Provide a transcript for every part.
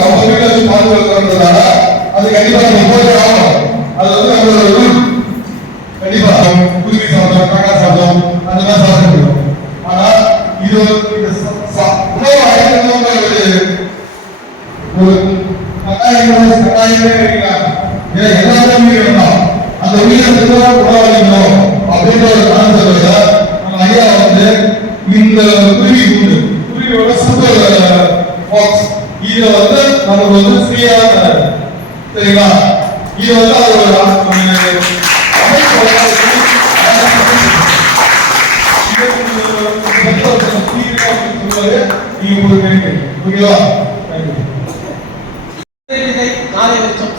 நம்ம வீட்டில் வச்சு பாதுகாக்கிறதுனால அது கண்டிப்பா நம்ம போய் ஆகணும். அது வந்து நம்மளோட ரூல். கண்டிப்பா குருவி சாப்பிடும், காக்கா சாப்பிடும், அந்த மாதிரி சாப்பிட முடியும். ஆனா இது உணவு அழைக்கணுங்கிற ஒரு கட்டாயமே இருக்கிறாங்க. எல்லாருமே இருந்தான் அந்த உயிரினத்துக்கு உணவளிக்கணும் அப்படின்ற ஒரு காரணத்தை நம்ம ஐயா வந்து இந்த குருவி கூண்டு, குருவியோட சூப்பர் பாக்ஸ் இதை வந்து நமக்கு வந்து ஃப்ரீயா சரிங்களா. இது வந்து அது ஒரு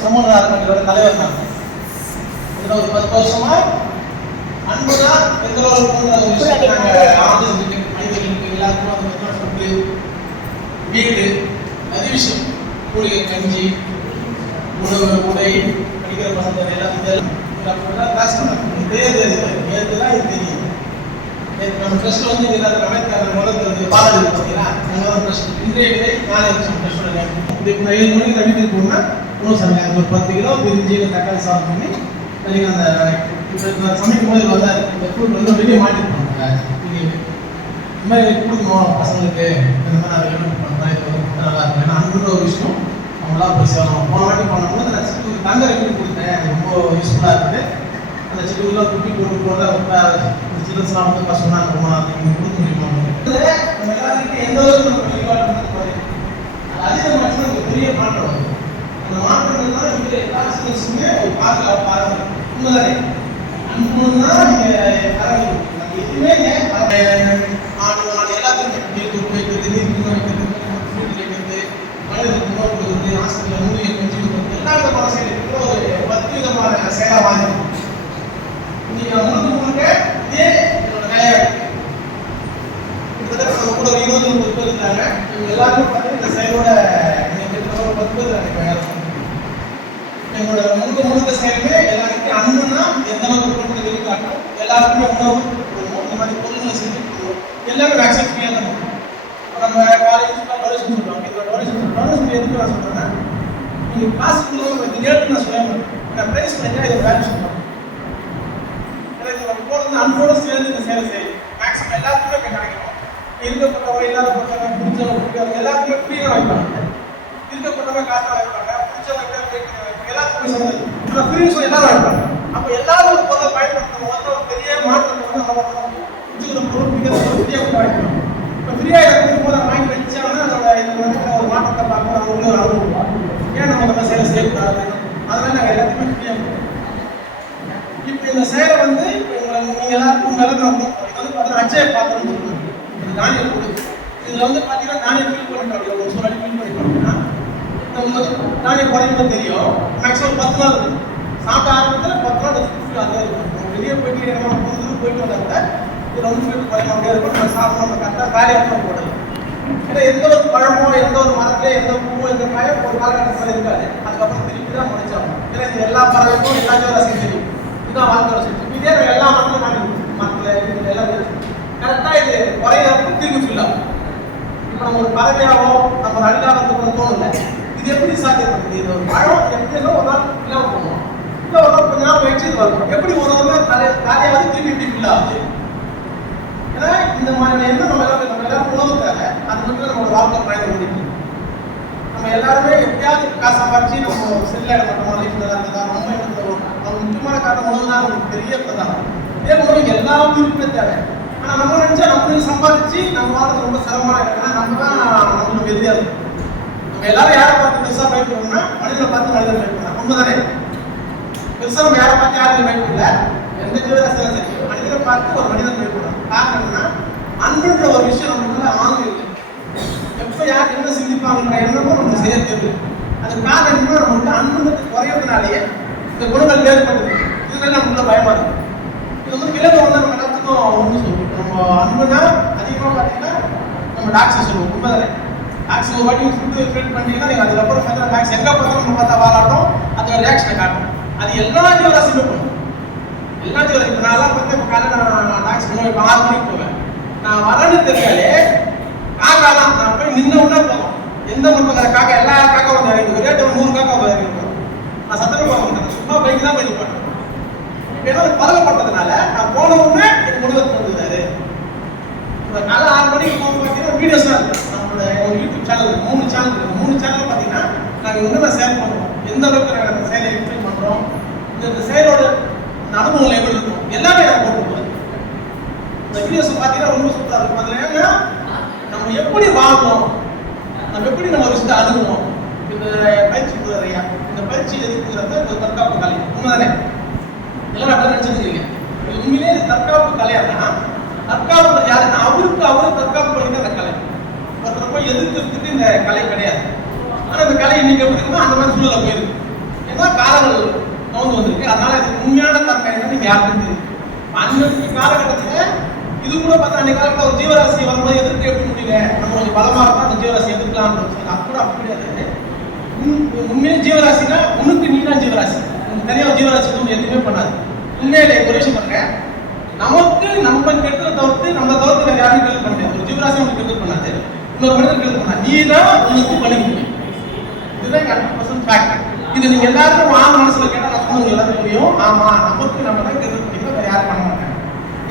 சமூக அறக்கட்டளையோட தலைவர் நான். இதுல ஒரு 10 வருஷமா அன்புனா எங்களோட மனிதர்களுக்கு எல்லாருக்கும் ஃபுட்டு, வீடு, நிறைய விஷயம், கூலிகை, கஞ்சி, உணவு, உடை, படிக்கிற பசங்க எல்லாத்தையும் கிளாஸ் பண்ணாங்க. நேற்றுலாம் இது தெரியும். நம்ம ட்ரெஸ்ட்ல வந்து அம்பேத்கர் பாடல் பார்த்தீங்கன்னா ட்ரெஸ்ட் இன்றைய விதை நாளை ட்ரெஸ்டோட 7 மணிக்கு கண்டிப்பாக போனா உணவு சமையல் ஒரு 10 கிலோ பிரிஞ்சு தக்காளி சாதம் பண்ணி அந்த சமைக்கும் போது வந்தார். இந்த ஃபுட் வந்து வெளியே மாட்டிருப்பாங்க. இந்த மாதிரி கொடுக்கணும் பசங்களுக்கு, இந்த மாதிரி பண்ணுறேன், இது வந்து நல்லா இருக்கும். ஏன்னா அன்புன்ற ஒரு விஷயம் அவங்களாம் போய் சேரணும். போன வாட்டி பண்ணும்போது நான் சிட்டுக்கு தங்க ரெடி கொடுத்தேன். ரொம்ப யூஸ்ஃபுல்லாக இருக்குது. அந்த சிட்டுக்குலாம் குட்டி போட்டு போட சில்ட்ரன்ஸ்லாம் வந்து கஷ்டம்னா நீங்கள் கொடுக்க முடியுமா? நம்ம எல்லாருக்கும் எந்த அளவுக்கு நம்ம வெளிப்பாடு பண்ணது குறையும். அதே மட்டும் ஒரு பெரிய மாற்றம் வரும். அந்த மாற்றங்கள் தான் இங்கே எல்லா சில்ட்ரன்ஸுமே ஒரு பாதுகாப்பாக உண்மைதானே. அன்புன்னா நீங்கள் பரவாயில்லை எதுவுமே எல்லாத்தையும் துப்பு வைக்கிறது, நீர் குணம் வைக்கிறது, ஃபுட் வைக்கிறது, மனிதர்களுக்கு உணவு கொடுக்குறது, ஹாஸ்பிட்டலில் மூலிகை கொஞ்சம் கொடுக்குறது, எல்லா விதமான செயலுக்கு ஒரு 10 விதமான செயலாக வாங்கிடும். நீங்கள் முழுக்க இதே என்னோட வேலையாக கிட்டத்தட்ட கூட ஒரு 20-30 பேர் இருந்தாங்க. இவங்க எல்லாருமே பார்த்தீங்கன்னா இந்த செயலோட நீங்கள் கிட்டத்தட்ட ஒரு 10 பேர் நினைக்கிறேன். எங்களோட முழுக்க செயலுமே எல்லாருக்கும் அன்புன்னா எந்த அளவுக்கு கொடுக்கணும் வெளிக்காட்டும், எல்லாருக்குமே உணவு கொடுக்கணும், இந்த மாதிரி பொருள்களை செஞ்சு கொடுக்கணும், எல்லாமே வேக்சின் ஃப்ரீயாக தான் கொடுக்கணும். இப்போ நம்ம காலேஜ் டொனேஷன் சொல்லுவாங்க. இந்த டொனேஷன் எதுக்கு நான் சொல்கிறேன்னா, நீங்கள் காசு கொடுக்கணும் இந்த ரேட்டு நான் சொல்ல மாட்டேன். நான் ப்ரைஸ் பண்ணிட்டா இதை வேல்யூ சொல்லுவேன். ஏன்னா இது நம்ம போகிறது அன்போடு சேர்ந்து இந்த சேலை செய்யும். மேக்ஸிமம் எல்லாத்துக்குமே கிடைக்கணும். இருக்கப்பட்டவங்க இல்லாதப்பட்டவங்க பிடிச்சவங்க பிடிக்காது எல்லாத்துக்குமே ஃப்ரீயாக வாய்ப்பாங்க. இருக்கப்பட்டவங்க காசாக வாய்ப்பாங்க, பிடிச்சவங்க எல்லாத்துக்குமே சேர்ந்து ஃப்ரீ எல்லாரும் வாய்ப்பாங்க. அப்போ எல்லாரும் ஒரு பொருளை பயன்படுத்தணும். வந்து ஒரு பெரிய மாற்றத்தை வந்து நம்ம பிடிச்சிக்கிற பொருள் பிடிக்கிறது ஃப்ரீயாக கூட வாய்ப்பாங்க. இப்போ ஃப்ரீயாக இருக்கும் போது வாங்கி வச்சாங்கன்னா அதோட இந்த ஒரு மாற்றத்தை பார்க்க அவங்க உள்ள அனுபவம். ஏன் நம்ம சேலை செய்யக்கூடாது? அதனால நாங்கள் எல்லாத்துக்குமே ஃப்ரீயாக கொடுப்போம். இப்போ இந்த சேலை வந்து நீங்கள் எல்லாருக்கும் மேலே நான் இது வந்து பார்த்தீங்கன்னா அச்சய பாத்திரம்னு சொல்லுவாங்க. இது தானியம் கொடுக்கு. இதில் வந்து பார்த்தீங்கன்னா தானியம் ஃபில் பண்ணிட்டோம். ஒரு சூழலி ஃபில் பண்ணிட்டோம்னா நம்ம தானியம் குறையும் தெரியும். மேக்ஸிமம் 10 நாள் இருக்கும். சாப்பிட்ட ஆரம்பத்தில் 10 நாள் ஃபுல் அதே இருக்கும். வெளியே போயிட்டு நம்ம போயிட்டு வந்தால் கூட இது ரொம்ப ஃபீல் குறையும் அப்படியே இருக்கும். நம்ம சாப்பிட நம்ம கரெக்டாக காலியாக போடலாம். ஏன்னா எந்த ஒரு பழமோ எந்த ஒரு மரத்திலே எந்த பூவோ எந்த காயம் ஒரு காலகட்டத்தில் இருக்காது. அதுக்கப்புறம் திருப்பி தான் முளைச்சாகும். ஏன்னா இது எல்லா பறவைக்கும் எல்லா ஜீவராசியும் தெரியும். இதுதான் வாழ்க்கை செஞ்சு இதே எல்லா மரத்திலும் மரத்தில் எல்லாம் கரெக்டாக இது குறையிறப்ப திரும்பி ஃபில் ஆகும். இப்போ நம்ம ஒரு பறவையாவோ நம்ம ஒரு அடிலாக தோணும்ல, இது எப்படி சாத்தியப்படுது? இது ஒரு பழம் எப்படின்னா ஒரு நாள் இல்லாமல் போகணும், இல்லை ஒரு நாள் கொஞ்ச நாள் வச்சு இது வரும். எப்படி ஒரு நாள் காலையாவது திரும்பி எப்படி ஃபில் ஆகுது? ஏன்னா இந்த மாதிரி என்ன நம்ம எல்லாரும் உணவு தேவை. அது மட்டும் நம்மளோட வாழ்க்கை பயணம் பண்ணிட்டு நம்ம எல்லாருமே எப்படியாவது காசு சம்பாதிச்சு நம்ம செல்ல இட மாட்டோம். லைஃப் நல்லா இருந்ததா ரொம்ப எடுத்து வரும். அது முக்கியமான காரணம் உணவு தான் ஒரு பெரிய பிரதானம். இதே போல எல்லா உயிருக்குமே தேவை. ஆனால் நம்ம நினைச்சா நம்ம சம்பாதிச்சு நம்ம வாழ்றது ரொம்ப சிரமமாக இருக்குன்னா நம்ம தான் நம்மளுக்கு எதிரியா இருக்கும். நம்ம எல்லாரும் யாரை பார்த்து பெருசாக பயப்படுவோம்னா மனிதனை பார்த்து மனிதன் பயப்படுறாங்க. உண்மைதானே? பெருசாக நம்ம யாரை பார்த்து யாரும் பயப்படல. எந்த ஜீவராசியும் சரி மனிதனை பார்த்து ஒரு மனிதன் பயப்படுறாங்க. காரணம் என்னன்னா அன்புன்ற ஒரு விஷயம் நம்மளுக்குள்ள ஆழ்ந்து இல்லை. எப்போ யார் என்ன சிந்திப்பாங்கன்ற எண்ணமும் நமக்கு செய்ய தெரியல. அது காரணம் என்னன்னா நம்மளுக்கு அன்புன்றது குறையிறதுனாலேயே இந்த குணங்கள் வேறுபடுது. இதனால நமக்குள்ள பயமா இருக்கு. இது வந்து விலங்கு வந்து நம்ம எல்லாத்துக்கும் ஒன்று சொல்லுவோம். நம்ம அன்புனா அதிகமாக பார்த்தீங்கன்னா நம்ம டாக்ஸை சொல்லுவோம். உண்மைதானே? டாக்ஸி ஒரு வாட்டி ஃபுட்டு ஃபில் பண்ணிங்கன்னா நீங்கள் அதுக்கப்புறம் பார்த்தா டாக்ஸ் எங்கே பார்த்தாலும் நம்ம பார்த்தா வாழாட்டும் அதோட ரியாக்ஷனை காட்டும். அது எல்லா ஜீவராசியுமே பண்ணும். எல்லா ஜீவராசி இப்போ நான்லாம் பார்த்து இப்போ காலையில் நான் டாக்ஸ் இப்போ 6 மணிக்கு போவேன். நான் வரேன்னு தெரியாலே காக்காதான் நான் போய் நின்று உடனே போதும் எந்த முன்பு காக்கா எல்லா காக்கா வந்து இறங்கி ஒரே டைம் 100 காக்கா இறங்கிருக்கோம். நான் சத்தமே போக மாட்டேன், சும்மா பைக் தான் போய் நிற்பேன். ஏன்னா பழகப்பட்டதுனால நான் போன உடனே எனக்கு உணவு வந்துருந்தாரு. இந்த காலை 6 மணிக்கு போக பார்த்தீங்கன்னா வீடியோஸ் தான் இருக்கு. நம்மளோட யூடியூப் சேனல் 3 சேனல் இருக்கு. 3 சேனல் பார்த்தீங்கன்னா நாங்கள் என்னென்ன சேல் பண்ணுறோம், எந்த அளவுக்கு நாங்கள் அந்த சேலை எக்ஸ்பிளைன் பண்ணுறோம், இந்த சேலோட அனுபவங்கள் எப்படி இருக்கும் எல்லாமே நான் போட்டுருக்கோம். இந்த வீடியோஸ் பார்த்தீங்கன்னா ரொம்ப சூப்பராக இருக்கும். அதில் ஏன்னா நம்ம எப்படி வாங்கணும், நம்ம எப்படி நம்ம விஷயத்தை அணுகுவோம். இந்த பயிற்சி கொடுக்குறையா, இந்த பயிற்சி எதுக்குறது இந்த தற்காப்பு கலை உண்மைதானே? எல்லாரும் அப்படி நினைச்சிருக்கீங்க. உண்மையிலே இது தற்காப்பு கலையானா தற்காப்பு யாருன்னா அவருக்கு தற்காப்பு பண்ணி தான் அந்த கலை. ஒருத்தர் போய் எதிர்க்கிறதுக்கு இந்த கலை கிடையாது. ஆனால் இந்த கலை இன்னைக்கு எப்படி இருக்குன்னா அந்த மாதிரி சூழலை போயிருக்கு. ஏன்னா காலங்கள் நோந்து வந்திருக்கு. அதனால இது உண்மையான தற்கை என்னன்னு யாருக்கும் தெரியும். அன்னைக்கு காலகட்டத்தில் இது கூட பார்த்தா அன்னைக்கு காலத்தில் ஒரு ஜீவராசி வரும்போது எதிர்க்க எப்படி முடியல, நம்ம கொஞ்சம் பலமாக இருந்தால் அந்த ஜீவராசி எதிர்க்கலாம்னு அது கூட அப்படி கிடையாது. உண்மையே ஜீவராசினா உனக்கு நீ தான் ஜீவராசி, உனக்கு தனியாக ஜீவராசி எதுவுமே பண்ணாது. உண்மையிலே ஒரு விஷயம் பண்ணுங்க, நமக்கு நம்ம கெடுதலை தவிர்த்து நம்ம தவிர்த்து வேற யாரும் கெடுதல் பண்ண முடியாது. ஒரு ஜீவராசி உனக்கு கெடுதல் பண்ணாது, இன்னொரு மனிதன் கெடுதல் பண்ணா நீ தான் உனக்கு பண்ணிக்க முடியும். இதுதான் 100% ஃபேக்ட். இது நீங்க எல்லாரும் ஆண் மனசுல கேட்டா நான் சொன்னது எல்லாரும் புரியும். ஆமா, நமக்கு நம்ம தான் கெடுதல் பண்ணிக்கலாம், வேற யாரும் பண்ண மாட்டாங்க.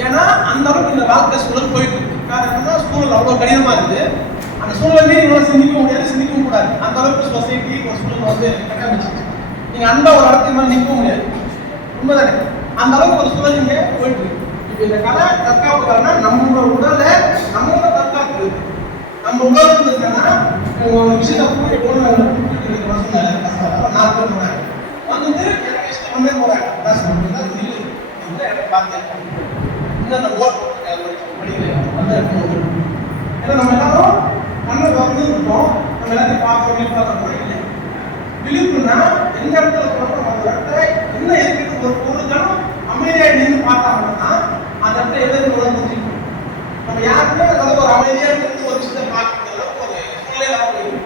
ஏன்னா அந்த அளவுக்கு இந்த வாழ்க்கை சூழல் போயிட்டு இருக்கு. காரணம் சூழல் அவ்வளவு கடினமா இருக்கு. அந்த சூழலே இவ்வளவு சிந்திக்க முடியாது, சிந்திக்கவும் கூடாது. அந்த அளவுக்கு சொசைட்டி ஒரு சூழல் வந்து கட்டமைச்சு நீங்க அன்பா ஒரு இடத்துக்கு மேலே நிற்க முடியாது. உண்மைதானே? அந்த அளவுக்கு ஒரு சூழல் இங்க போயிட்டு இருக்கு. இப்ப இந்த கலை தற்காப்பு கலைனா நம்மளோட உடலை நம்மளோட தற்காப்பு இருக்கு. நம்ம உடல் இருந்துச்சுன்னா ஒரு விஷயத்தை போய் போன வந்து எனக்கு இஷ்டம் பண்ணே போறேன் பார்த்தேன். இந்த ஓட் படிக்கிறேன். ஏன்னா நம்ம எல்லாரும் மண்ணை வந்து இருக்கோம், நம்ம எல்லாத்தையும் பார்க்கணும். இல்லை விழிப்புனா எந்த இடத்துல போனோம் அந்த இடத்துல என்ன இருக்குது ஒரு கணம் அமைதியாக நின்று பார்த்தா மட்டும்தான் அந்த இடத்துல எது உணர்ந்து நம்ம யாருமே அதாவது ஒரு அமைதியாக இருந்து ஒரு விஷயத்தை பார்க்கறது அளவுக்கு ஒரு சூழ்நிலை போயிடும்.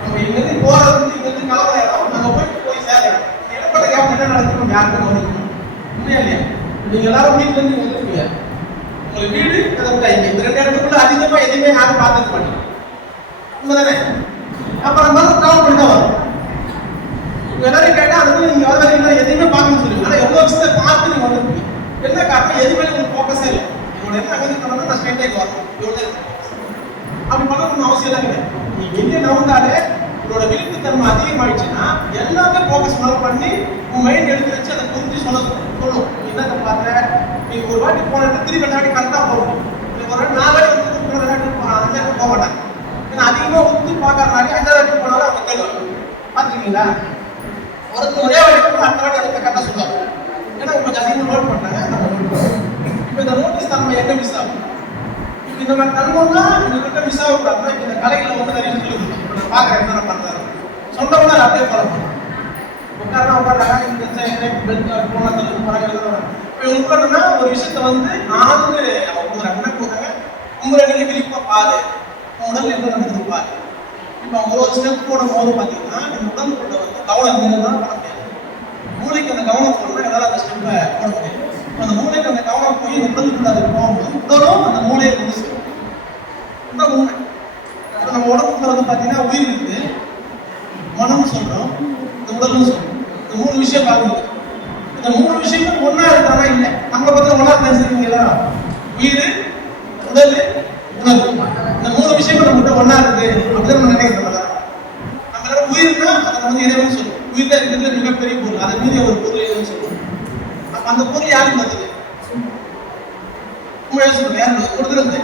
நம்ம இங்கிருந்து போறது இங்கிருந்து கிளம்புற இடம் நம்ம போய் சேரணும். இடப்பட்ட கேப் என்ன நடக்கணும் யாருக்கும் கவனிக்கணும். உண்மையா இல்லையா? நீங்க எல்லாரும் வீட்டுல இருந்து வந்துருப்பீங்க, உங்களுக்கு வீடு அதை விட்டாங்க. இந்த 2 இடத்துக்குள்ள அதிகமா எதுவுமே யாரும் பார்த்துக்க மாட்டீங்க. உண்மைதானே? அப்புறம் நம்ம டிராவல் பண்ணி தான் வரும். எல்லாரும் கேட்டா அதுக்கு நீங்க வர எதையுமே பார்க்கணும்னு சொல்லுங்க. ஆனா எவ்வளவு விஷயத்தை பார்த்து நீங்க வந்துருப்பீங்க. என்ன காரணம்? எதுவுமே உங்களுக்கு ஃபோக்கஸே இல்லை. என்னோட என்ன அகதிக்கணும்னா நான் ஸ்ட்ரெயிட்டாக வரணும், இவ்வளோ அப்படி பண்ணணும்னு அவசியம் எல்லாம் கிடையாது. நீ வெளியே நவந்தாலே உன்னோட விழிப்புத்தன்மை அதிகமாயிடுச்சுன்னா எல்லாமே ஃபோக்கஸ் பண்ணி உன் மைண்ட் எடுத்து வச்சு அதை புரிஞ்சு சொல்லணும். நீ என்னத்தை பார்த்த, நீ ஒரு வாட்டி போன திருப்பி 2 வாட்டி கரெக்டாக போகணும். நீ ஒரு வாட்டி 4 வாட்டி வந்து 2 வாட்டி 5 வாட்டி போக மாட்டாங்க. ஏன்னா அதிகமாக உத்து பார்க்கறதுனால 5 வாட்டி போனாலும் அவங்க கேள்வி பார்த்துருக்கீங்களா? ஒருத்தர் ஒரே வாட்டி போனால் அடுத்த வாட்டி அதை கரெக்டாக சொல்லுவாங்க. ஏன்னா கொஞ்சம் அதிகமாக நோட் பண்ணாங்க. இப்போ இந்த நோட்டீஸ் நம்ம எங்கே மிஸ் ஆகும்? இந்த மாதிரி தன்மைன்னா உங்ககிட்ட மிஸ் ஆகக்கூடாதுன்னா இந்த கலைகளை வந்து நிறைய சொல்லி கொடுக்கும். இப்போ நான் பார்க்குறேன் என்ன பண்ணுறாரு சொன்னோம்னா அப்படியே ஃபாலோ பண்ணுறேன். உட்காரா இந்த பெல்ட் போனால் தள்ளு பறவை. இப்போ உட்காரணும்னா ஒரு விஷயத்த வந்து நாலு நம்ம கொடுக்குறாங்க. என்ன கொடுக்குறாங்க? உங்களை நிலை விழிப்பாக பாரு, உடல் என்ன நடக்குது பாரு. இப்போ அவங்க ஒரு ஸ்டெப் போடும்போது பார்த்தீங்கன்னா இந்த உடல் கொண்ட வந்து கவனம் தான் பண்ண முடியாது. மூளைக்கு அந்த கவனம் போடணும், என்னால் அந்த ஸ்டெப்பை போட முடியும். அந்த மூளைக்கு அந்த கவனம் போய் உடலுக்குள்ள அது போகும்போது உடலும் அந்த மூளையை கொண்டு செல்லும். இதுதான் உண்மை. நம்ம உடம்புக்குள்ள வந்து பார்த்தீங்கன்னா உயிர் இருக்குது, மனம்னு சொல்றோம், இந்த உடல்னு சொல்றோம். இந்த 3 விஷயம் பார்க்கணும். இந்த 3 விஷயமும் ஒன்னா இருக்கானா இல்லை? நம்மளை பத்தி ஒன்னா பேசுறீங்களா? உயிர், உடல், உணர்வு. இந்த 3 விஷயமும் நம்மகிட்ட ஒன்னா இருக்குது அப்படின்னு நம்ம நினைக்கிறோம். நம்ம உயிர்னா அதை வந்து இறைவன் சொல்லுவோம். உயிர்ல இருக்கிறதுல மிகப்பெரிய பொருள், அதை மீறி ஒரு பொருள் எதுவும் சொல்லுவோம். அப்ப அந்த பொருள் யாருக்கு வந்தது? உண்மையா சொல்லுங்க, யாருக்கு கொடுத்துருந்து?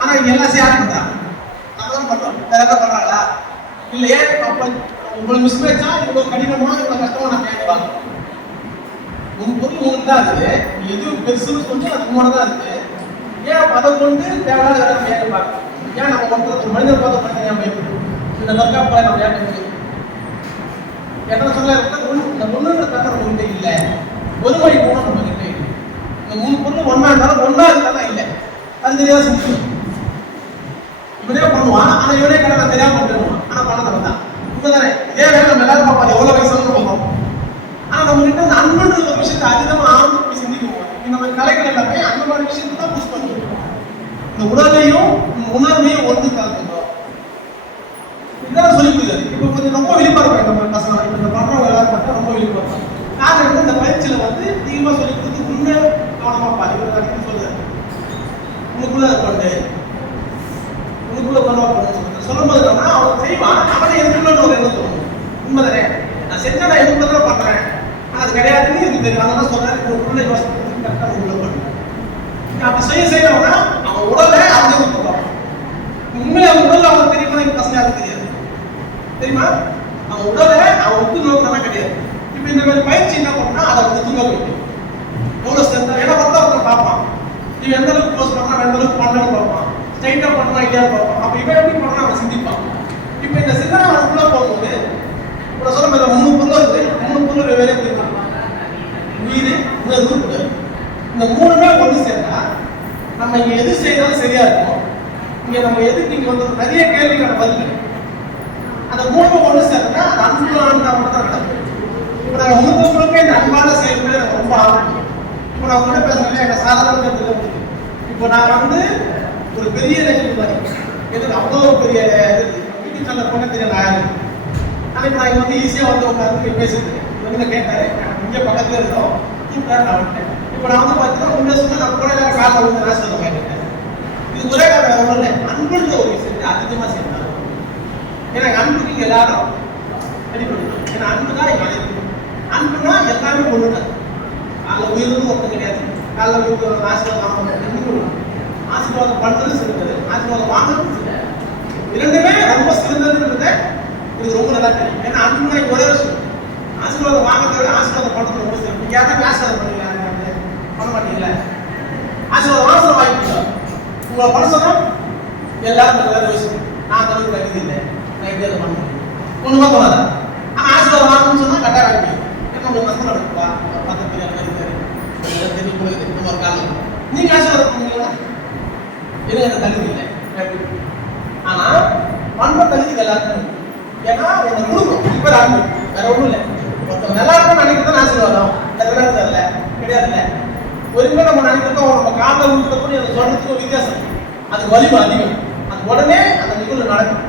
ஆனா இங்க எல்லாம் யாரு பண்றா? நம்ம தான் பண்றோம். வேற என்ன பண்றாங்களா? இல்லையே. அப்ப உங்களுக்கு மிஸ்மேட்சா, இவ்வளவு கடினமா, இவ்வளவு கஷ்டமா நான் கேட்கலாம். உன் பொருள் உங்களுக்கு தான் இருக்குது. எதுவும் பெருசுன்னு சொல்லி அது உங்களோட தான் இருக்கு. ஏன் அதை கொண்டு தேவையான வேலை கேட்க பார்க்கணும்? ஏன் நம்ம ஒரு மனிதர் பார்த்து பண்ணி ஏன் பயப்படும்? இந்த தற்காப்பை நம்ம ஏன் முடியும்? என்ன சொல்ல இந்த ஒண்ணுன்ற தன்மை உங்ககிட்ட இல்லை. ஒரு மணி போனோம் நம்ம கிட்ட இல்லை. இந்த 3 பொருள் ஒன்னா இருந்தாலும் ஒன்னா இருந்தாலும் இல்லை. அது தெரியாத செஞ்சு இவனே பண்ணுவான். ஆனா இவனே கடை நான் தெரியாம பண்ணுவான். ஆனா பண்ண தான் உண்மைதானே? இதே வேலை நம்ம எல்லாரும் பார்ப்போம், எவ்வளவு வயசுன்னு பார்ப்போம். ஆனா நம்ம கிட்ட அந்த அன்புன்ற ஒரு விஷயத்தை அதிகமா ஆழ்ந்து போய் சிந்திக்குவோம். இந்த மாதிரி கலைகள் எல்லாமே அந்த மாதிரி விஷயத்தை தான் புஷ் பண்ணுவோம். இந்த உடலையும் உணர்வையும் ஒன்று கலந்துக்கிறோம். இதெல்லாம் சொல்லி கொடுக்குது. இப்போ கொஞ்சம் ரொம்ப விழிப்பா இருப்பாங்க நம்ம பசங்க. இப்போ இந்த பண்றவங்க எல்லாரும் பார்த்தா ரொம்ப விழிப்பா இருப்பாங்க. காரணம் வந்து இந்த பயிற்சியில வந்து அதிகமா சொல்லி கொடுத்து உண்மை கவனமா பாரு. இவர் அடிக்கடி சொல்லுறாரு, உனக்குள்ள கொண்டு உனக்குள்ள கவனமா போகணும் சொல்லும்போது என்னன்னா அவன் செய்வான், அவனை எதுக்குள்ள ஒரு எண்ணம் தோணும். உண்மைதானே, நான் செஞ்சா நான் எதுக்குள்ள தான் பண்றேன், ஆனால் அது கிடையாதுன்னு எனக்கு தெரியும். அதெல்லாம் சொல்றேன், உங்களுக்குள்ள யோசனை கரெக்டாக உள்ள பண்ணு. அப்படி செய்யறவனா அவன் உடலை அவங்க கொடுப்பான். உண்மையை அவன் உடல் அவனுக்கு தெரியுமா? எங்க பசங்க யாரும் தெரியாது தெரியுமா? அவன் உடலை அவன் உத்து நோக்கதான் கிடையாது. இப்போ இந்த மாதிரி பயிற்சி என்ன பண்ணா அதை உத்து நோக்க எவ்வளோ சேர்ந்தா ஏன்னா பார்த்தா ஒருத்தர் பார்ப்பான், இவன் எந்த அளவுக்கு க்ளோஸ் பண்ணா எந்த அளவுக்கு பண்ணான்னு பார்ப்பான், ஸ்ட்ரைட்டா பண்ணா இல்லையான்னு பார்ப்பான். அப்போ இவன் எப்படி பண்ணா அவன் சிந்திப்பான். இப்போ இந்த சிந்தனை அவனுக்குள்ள போகும்போது இப்போ சொல்ல மாதிரி 3 பொருள் இருக்கு. 3 பொருள் வெவ்வேறு பிரிப்பான். உயிர், உணர்வு, உடல். இந்த 3மே ஒன்று சேர்ந்தா நம்ம இங்க எது செய்தாலும் சரியா இருக்கும். இங்க நம்ம எதுக்கு இங்க வந்து நிறைய கேள்விக்கான பதில் அந்த 3 ஒன்று சேர்ந்தா அது அன்புலான மட்டும் தான் நடக்கும். இப்போ நாங்கள் முழுக்க இந்த அன்பான செயல்களே எனக்கு ரொம்ப ஆகும். இப்போ நான் கூட பேசுறேன், எங்க சாதாரண இப்போ நான் வந்து ஒரு பெரிய நிகழ்வு மாதிரி எதுக்கு அவ்வளோ பெரிய வீட்டு சொல்ல போன தெரியல யாரு. ஆனால் நான் இங்க வந்து ஈஸியாக வந்து உட்காந்து பேசிட்டு வந்து கேட்டாரு, இங்கே பக்கத்துல இருந்தோம் கூப்பிட்டாரு, நான் வந்துட்டேன். இப்போ நான் வந்து பார்த்தீங்கன்னா உண்மை சொன்னா நான் கூட காலை வந்து ராசியம் கேட்டேன். இது ஒரே காரணம் ஒன்று, அன்புன்ற ஒரு விஷயத்தை அதிகமாக செய்யணும். ஏன்னா அன்புக்கு இங்கே எல்லாரும் அடிப்படணும். ஏன்னா அன்பு தான் எங்க அழைப்பு. அன்புனா எல்லாமே ஒண்ணுதான். அதில் உயிர்னு ஒருத்தம் கிடையாது. காலைல உயிர் ஆசீர்வாதம் வாங்கணும், ஆசீர்வாதம் பண்றது சிறந்தது, ஆசீர்வாதம் வாங்கணும் சிறந்தது. இரண்டுமே ரொம்ப சிறந்ததுன்றத இது ரொம்ப நல்லா தெரியும். ஏன்னா அன்புனா ஒரே விஷயம். ஆசீர்வாதம் வாங்கறத விட ஆசீர்வாதம் பண்றது ரொம்ப சிறப்பு. யாரும் ஆசீர்வாதம் பண்ணுவீங்க? பண்ண மாட்டீங்களா? ஆசீர்வாதம் வாசல் வாங்கிக்கலாம். உங்களை பண்ண சொன்னா எல்லாரும் வேற விஷயம். நான் தவிர கருதி இல்லை, நான் எப்படி அதை பண்ண முடியும்? ஒண்ணுமா தோணாதா? ஆனா ஆசீர்வாதம் வாங்கணும்னு சொன்னா கட்டாயம் வாங்கிப்பீங்க. ஏன்னா உங்களுக்கு நஷ்டம் நடக்குப்பா, 10 பேர் தெரியும் உங்களுக்கு இந்த ஒரு காலம் நீங்க ஆசீர்வாதம் பண்ணுவீங்களா? எனக்கு அந்த தகுதி இல்லை. ஆனா பண்ற தகுதி எல்லாருக்கும். ஏன்னா உங்க குடும்பம் இப்ப அன்பு வேற ஒண்ணும் இல்லை. ஒருத்தர் நல்லா இருக்கும் நினைக்கிறதான் ஆசீர்வாதம். தெரியல கிடையாதுல்ல. ஒருமே நம்ம நினைக்கிறோம் நம்ம காலில் விழுந்தப்போ அதை சொல்றதுக்கும் வித்தியாசம். அது வலிமை அதிகம். அது உடனே அந்த நிகழ்வு நடக்கும்.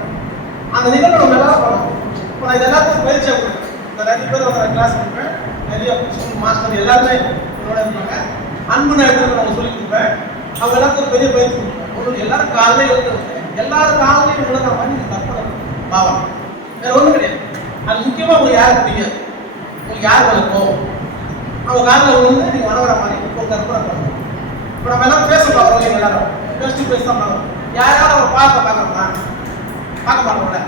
அந்த நிகழ்வு நம்ம எல்லாரும் பண்ணணும். இப்போ நான் இது எல்லாத்துக்கும் பயிற்சியாக கொடுப்பேன். நான் நிறைய பேர் வந்து கிளாஸ் கொடுப்பேன். நிறைய ஸ்கூல் மாஸ்டர் எல்லாருமே என்னோட இருப்பாங்க. அன்பு நான் எப்படி அவங்க சொல்லிக் கொடுப்பேன். அவங்க எல்லாத்துக்கும் பெரிய பயிற்சி கொடுப்பேன். ஒன்று எல்லாரும் காலையில் எழுந்து எல்லாரும் காலையிலையும் உங்களை நான் பண்ணி தப்பு பாவம் வேற ஒன்றும் கிடையாது. அது முக்கியமாக உங்களுக்கு யாரும் பிடிக்காது, உங்களுக்கு யார் வளர்க்கும் அவங்க காலில் விழுந்து நீங்கள் வர மாதிரி ஒரு கற்பனை பண்ணணும். இப்போ நம்ம எல்லாரும் பேச பார்க்குறோம், நீங்கள் எல்லாரும் பேச தான் பார்க்கணும். யாராவது அவரை பார்க்கணும்னா பார்க்க மாட்டோம்ல,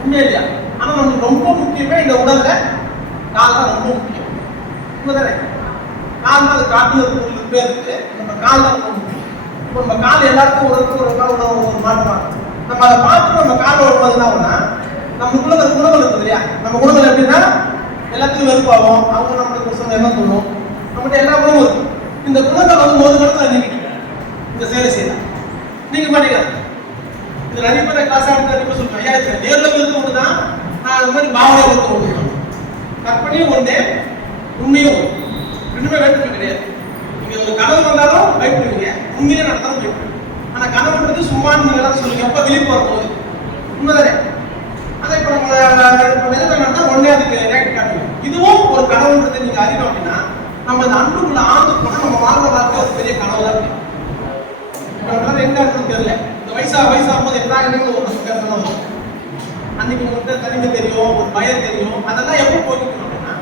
உண்மையே இல்லையா? ஆனால் நம்மளுக்கு ரொம்ப முக்கியமே இந்த உடல்ல கால் தான் ரொம்ப முக்கியம். உண்மைதானே? கால் தான் அது காட்டுறது பேர் இருக்கு. நம்ம கால் தான் ரொம்ப முக்கியம். இப்போ நம்ம கால் எல்லாருக்கும் ஒரு மாற்றம். நம்ம அதை பார்த்து நம்ம கால் வரும்போதுன்னா நமக்குள்ள அந்த குணங்கள் இருக்குது இல்லையா? நம்ம குணங்கள் எப்படின்னா எல்லாத்துக்கும் வெறுப்பாகும். அவங்க நம்மளுக்கு என்ன தோணும், நம்மகிட்ட எல்லா குணமும் இருக்கு. இந்த குணங்கள் வந்து ஒரு இடத்துல நீங்க இந்த செயலை செய்யலாம். நீங்க மாட்டீங்க. இது நிறைய பேர் கிளாஸ் ஆகிட்டு நிறைய பேர் சொல்லுவாங்க, ஐயா இது நேரில் இருந்து ஒன்று தான், நான் அந்த மாதிரி பாவனை இருந்து ஒன்று தான். கற்பனையும் ஒன்று, உண்மையும் ஒன்று. ரெண்டுமே வேற்றுமை கிடையாது. நீங்க ஒரு கனவு வந்தாலும் பயப்படுவீங்க, உண்மையை நடத்தாலும் பயப்படுவீங்க. ஆனால் கனவுன்றது சும்மான்னு நீங்க எல்லாம் சொல்லுங்க எப்போ விழிப்பு வரும்போது. உண்மைதானே? அதை இப்போ நம்ம நடந்தா உடனே அதுக்கு ரேட் காட்டுவோம். இதுவும் ஒரு கனவுன்றதை நீங்க அறிவோம் அப்படின்னா நம்ம அந்த அன்புக்குள்ள ஆழ்ந்து போனால் நம்ம வாழ்ற வாழ்க்கை ஒரு பெரிய கனவு தான் இருக்கு. இப்போ எங்க இருக்குன்னு தெரியல. இந்த வயசாகும்போது எல்லா இடங்களும் ஒரு சுகமாக வரும். அன்னைக்கு உங்கள்கிட்ட தனிமை தெரியும், ஒரு பயம் தெரியும். அதெல்லாம் எப்போ போய்க்கணும் அப்படின்னா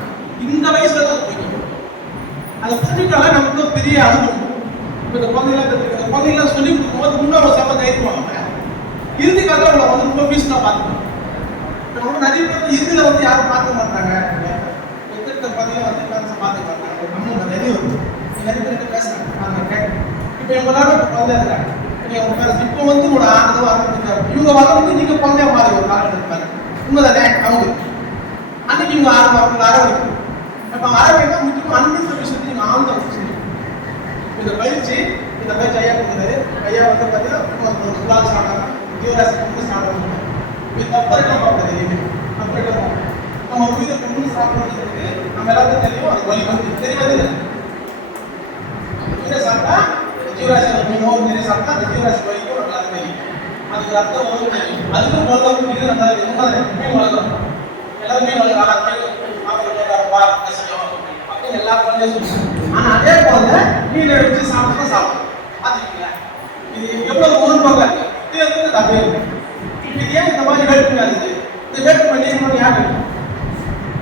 இந்த வயசுல தான் போய்க்கணும். அதை புரிஞ்சுட்டாலே நமக்கு ஒரு பெரிய அனுபவம். இப்போ இந்த குழந்தைங்களாம் சொல்லி கொடுக்கும்போது இன்னும் ஒரு சம தைரியமாங்க. இறுதி காலத்தில் அவங்களை வந்து ரொம்ப பீஸ்டாக பார்த்துக்கணும். இப்போ நிறைய பேர் இறுதியில் வந்து யாரும் பார்க்க மாட்டாங்க. பார்த்தீங்கன்னா வந்து பார்த்துக்க மாட்டாங்க. நம்ம நிறைய வருது. நிறைய பேர் பேசுறாங்க, நான் கேட்குறேன். இப்போ இவங்க எல்லாரும் குழந்தைங்க இப்போ வந்து உங்களோட ஆனந்தம் ஆரம்பிச்சாரு. இவங்க வளர்ந்து நீங்க குழந்தைய மாறி ஒரு காலம் இருப்பாரு. உண்மைதானே? அவங்க அன்னைக்கு இவங்க ஆரம்பிக்கும் அரவணைக்கும். அப்போ அரவணைக்கா முக்கியமாக அன்புன்ற விஷயத்தை நீங்க ஆழ்ந்த செய்யணும். இந்த பயிற்சி ஐயா கொடுக்குறாரு. ஐயா வந்து பார்த்தீங்கன்னா ஃபுல்லாக சாப்பிடாங்க, ஜீவராசி கொண்டு சாப்பிடணும். இது தப்பரைக்கும் பார்ப்பது தெரியுது. தப்பரைக்கும் நம்ம உயிரை கொண்டு சாப்பிடுறதுக்கு நம்ம எல்லாத்தையும் தெரியும். அது வழி வந்து தெரியவே இல்லை. உயிரை சாப்பிட்டா ஜீவராசி மீனோ நிறைய சாப்பிட்டா அந்த ஜீவராசி வலிக்கும் நம்மளால தெரியும். அது அதுக்கு அர்த்தம் வந்து அதுக்கும் பொருளாதாரம் இது ரெண்டாவது மீன் வளர்க்கணும். எல்லாரும் மீன் வளர்க்கலாம், அப்படின்னு எல்லா குழந்தையும் சொல்லுவாங்க. ஆனா அதே போல மீனை வச்சு சாப்பிட்டா சாப்பிடும். பாத்தீங்களா, இது எவ்வளவு முழுப்பாக இருக்கு. இது வந்து அப்படியே இருக்கு. இது ஏன் இந்த மாதிரி வேற்றுமை ஆகுது? இந்த வேற்றுமை நீங்க யாரு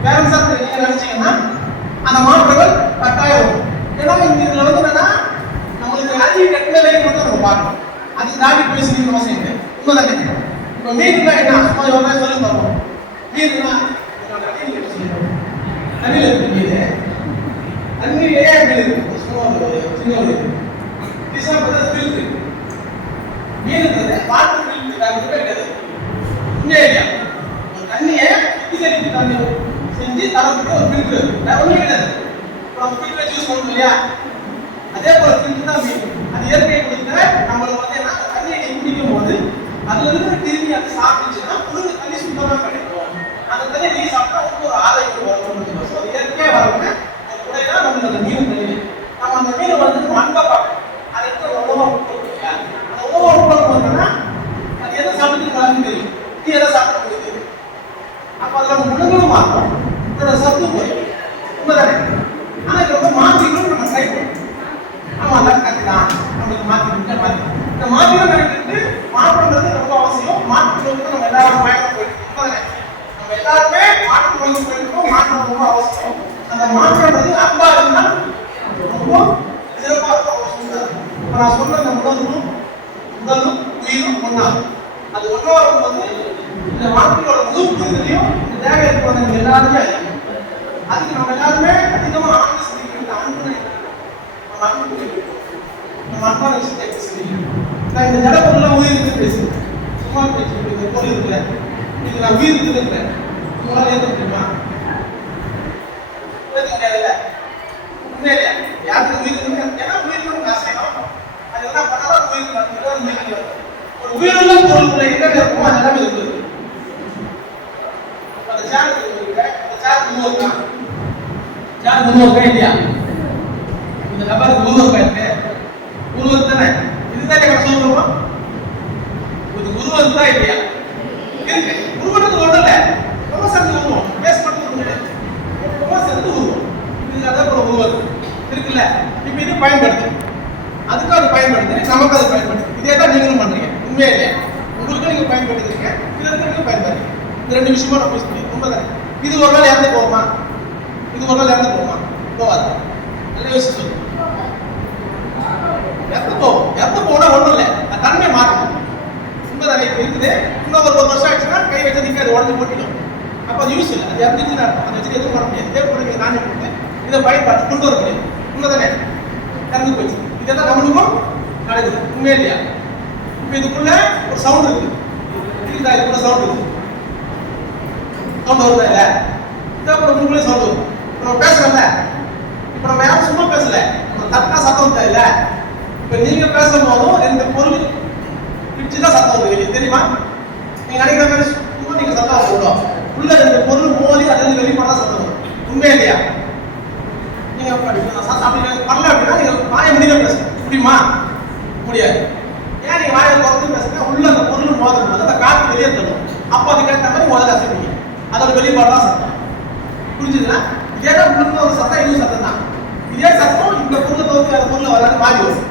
பேரண்ட்ஸா நீங்க நினைச்சீங்கன்னா அந்த மாற்றங்கள் கட்டாயம் வரும். ஏன்னா இதுல வந்து என்னன்னா நம்மளுக்கு அறிவு கட்டளையை மட்டும் நம்ம பார்க்கணும். அது தாண்டி பேசுறீங்க அவசியம் இல்லை. உண்மைதானே? இப்போ மீன்னா என்ன சும்மா எவ்வளோ சொல்லி பார்ப்போம். மீன்னா தண்ணியில் இருக்கு மீன். தண்ணியிலே மீன் இருக்கு. சும்மா சின்ன ஒரு டிசா பார்த்தா ஃபில்ட்ரு மீன்ன்றது வாட்டர் ஃபில்ட்ரு கிடையாது. உண்மையா இல்லையா? தண்ணியை சுத்திகரிப்பு தண்ணி செஞ்சு தரப்பட்டு ஒரு ஃபில்ட்ரு ஒன்றும் கிடையாது. நம்ம ஃபில்ட்ரை யூஸ் பண்ணணும் இல்லையா? அதே போல ஃபில்ட்ரு தான் மீன். அது இயற்கை கொடுத்த நம்மளுக்கு வந்து என்ன தண்ணியை குடிக்கும் போது அதுல இருந்து திரும்பி அதை சாப்பிட்டுச்சுன்னா உங்களுக்கு தண்ணி சுத்தமாக கிடைக்கும். அந்த தண்ணி நீ சாப்பிட்டா உங்களுக்கு ஒரு ஆரோக்கியம் வரும். ஸோ இயற்கையாக வரணும்னா ஒரு குறைதான் நம்மளுக்கு அந்த மீன் தண்ணி. நம்ம அந்த மீனை வந்து அன்பை பார்க்கணும். அதை எடுத்து உணவாக உட்கொள்ளும் இல்லையா? அந்த உணவாக உட்கொள்ளும் போதுன்னா அது எதை சாப்பிட்டு தெரியும், நீ எதை சாப்பிட முடியுது. அப்போ அதில் முழுங்களும் மாறும், இதோட சத்து போய் உண்மைதானே. ஆனால் இதை ரொம்ப மாற்றிக்கணும் நம்ம ட்ரை பண்ணணும். ஆமாம் எல்லாம் கற்றுக்கலாம், நம்மளுக்கு மாற்றி இந்த மாற்றிகள் நினைக்கிட்டு மாற்றம்ன்றது ரொம்ப அவசியம். மாற்றங்களுக்கு நம்ம எல்லாரும் பயணம் போயிட்டு நம்ம எல்லாருமே மாற்றம் வந்து போயிருக்கோம். மாற்றம் ரொம்ப அவசியம். அந்த மாற்றம்ன்றது அன்பா இருந்தால் ரொம்ப சிறப்பாக இருக்கும். இப்போ நான் சொன்ன அந்த உடலும் உயிரும் ஒன்றாகும். அது ஒன்றாகும் போது இந்த வாழ்க்கையோட முழு புரிதலையும் இந்த தேவை இருப்பவங்க எல்லாருமே அதுக்கு நம்ம எல்லாருமே அதிகமாக ஆண்டு செய்கிற அன்பு நம்ம அன்பான விஷயத்தை பேசுறீங்க. நான் இந்த ஜட பொருள்லாம் உயிருக்கு பேசுறேன், சும்மா பேசுறேன். இந்த பொருள் இருக்குல்ல, இது நான் உயிருக்கு இருக்கிறேன். உங்களால் ஏற்க முடியுமா? ஏற்க முடியாதுல்ல. உண்மையிலே யாருக்கு உயிர் இருக்கு? ஏன்னா உயிருக்கு ஆசையம் அது என்ன பண்ணாலும் உயிருக்கு ஒரு உயிருள்ள பொருளுக்குள்ள என்ன இருக்குமோ அது எல்லாமே இருக்குது. அந்த சேர் முன்னோக்கா இல்லையா? இந்த நபருக்கு முன்னோக்கா இருக்கு, உருவம் தானே. இதுதான் எங்க சொல்றோம், இது உருவம் தான் இல்லையா? இருக்கு. உருவத்துக்கு ஒண்ணு இல்ல, ரொம்ப சேர்ந்து உருவம் பேஸ் பண்ணுறது ரொம்ப சேர்ந்து உருவம். இது அதான் ஒரு உருவம் இருக்குல்ல. இப்ப இது பயன்படுத்து, அதுக்கு அது பயன்படுத்து, நமக்கு அது பயன்படுத்து. இதே தான் நீங்களும் பண்றீங்க. உண்மையா இல்லையா? உங்களுக்கு நீங்க பயன்படுத்துறீங்க, இதற்கு நீங்க பயன்படுத்துறீங்க. இந்த ரெண்டு விஷயமா நம்ம பேச முடியும். உண்மைதானே? இது ஒரு நாள் இறந்து போகுமா? இது ஒரு நாள் இறந்து போகுமா? போகாது. நல்ல யோசிச்சு சொல்லு. இறந்து போனா ஒண்ணும் இல்லை, அது தன்மை மாறும். உண்மைதானே? இருக்குது. இன்னும் ஒரு வருஷம் ஆயிடுச்சுன்னா கை வச்சு நிற்காது, உடஞ்சு போட்டிடும். அப்போ அது யூஸ் இல்லை, அது இறந்துச்சுன்னா அதை வச்சு எதுவும் பண்ண முடியாது. இதே போல நானே கொடுத்து இதை பயன்பாட்டு கொண்டு வர முடியாது. உண்மைதானே? இறந்து போச்சு. இதெல்லாம் நம்மளுக்கும் நடக்குது. உண்மையா இல்லையா? இப்போ இதுக்குள்ள ஒரு சவுண்ட் இருக்குது, இதுக்குள்ள சவுண்ட் இருக்குது. சவுண்ட் வருதா இல்லை? இதான் உங்களுக்குள்ளே சவுண்ட் வரும். இப்போ நம்ம பேசுறோம்ல, இப்போ நம்ம யாரும் சும்மா பேசல, நம்ம தட்டா சத்தம் தான் இல்லை. இப்போ நீங்க பேசும்போதும் ரெண்டு பொருள் பிடிச்சுதான் சத்தம் வருது வெளியே, தெரியுமா? நீங்க நினைக்கிற மாதிரி சும்மா நீங்க சத்தம் விடும். உள்ள ரெண்டு பொருள் மோதி அது வெளிப்படா சத்தம் வரும். உண்மையா இல்லையா? நீங்க அப்படி பண்ணல அப்படின்னா நீங்க வாயை முடிய பேச முடியுமா? முடியாது. ஏன் நீங்க வாயை திறந்து பேசுங்க, உள்ள அந்த பொருள் மோதும் போது அந்த காற்று வெளியே தரும். அப்போ அதுக்கேற்ற மாதிரி முதல்ல அசைப்பீங்க, அதோட வெளிப்பாடுதான் சத்தம். புரிஞ்சுதுன்னா இதே தான் உங்களுக்கு ஒரு சத்தம், இதுவும் சத்தம் தான். இதே சத்தம் இந்த பொருளை தோற்று அந்த பொருளை வராது மாறி வரும்.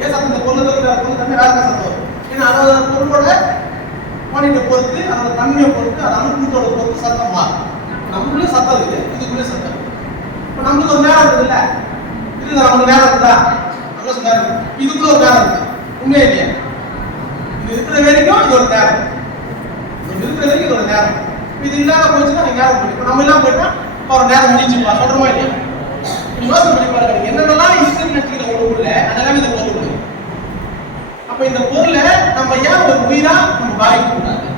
ஏன் சத்தம்? இந்த பொருளை தோற்று அந்த பொருள் தண்ணி வேற சத்தம் வரும். ஏன்னா அதோட பொருளோட குவாலிட்டியை பொறுத்து, அதோட தன்மையை பொறுத்து, அது அனுபவத்தோட பொறுத்து சத்தம் மாறும். நம்மளுக்குள்ளே சத்தம் இருக்குது, இதுக்குள்ளே சத்தம். இப்போ நம்மளுக்கு ஒரு நேரம் இருக்குது இல்லை? இது நமக்கு நேரம் இருக்குதா? நம்ம சொன்னாரு இதுக்குள்ள ஒரு நேரம் இருக்கு. உண்மையா இல்லையா? இது இருக்கிற வரைக்கும் இது ஒரு நேரம், இது இருக்கிற வரைக்கும் இது ஒரு நேரம். இது இல்லாத போச்சுன்னா நீங்க நேரம் போயிடும். நம்ம எல்லாம் போயிட்டா ஒரு நேரம் முடிஞ்சுப்பா சொல்றோமா இல்லையா? யோசனை பண்ணி பாருங்க, என்னென்னலாம் இருக்குன்னு நினைச்சுக்கிற உங்களுக்குள்ள அதெல்லாம் இந்த பொருள் இருக்கு. அப்ப இந்த பொருளை நம்ம ஏன் ஒரு உயிரா நம்ம பாவிக்க கூடாது?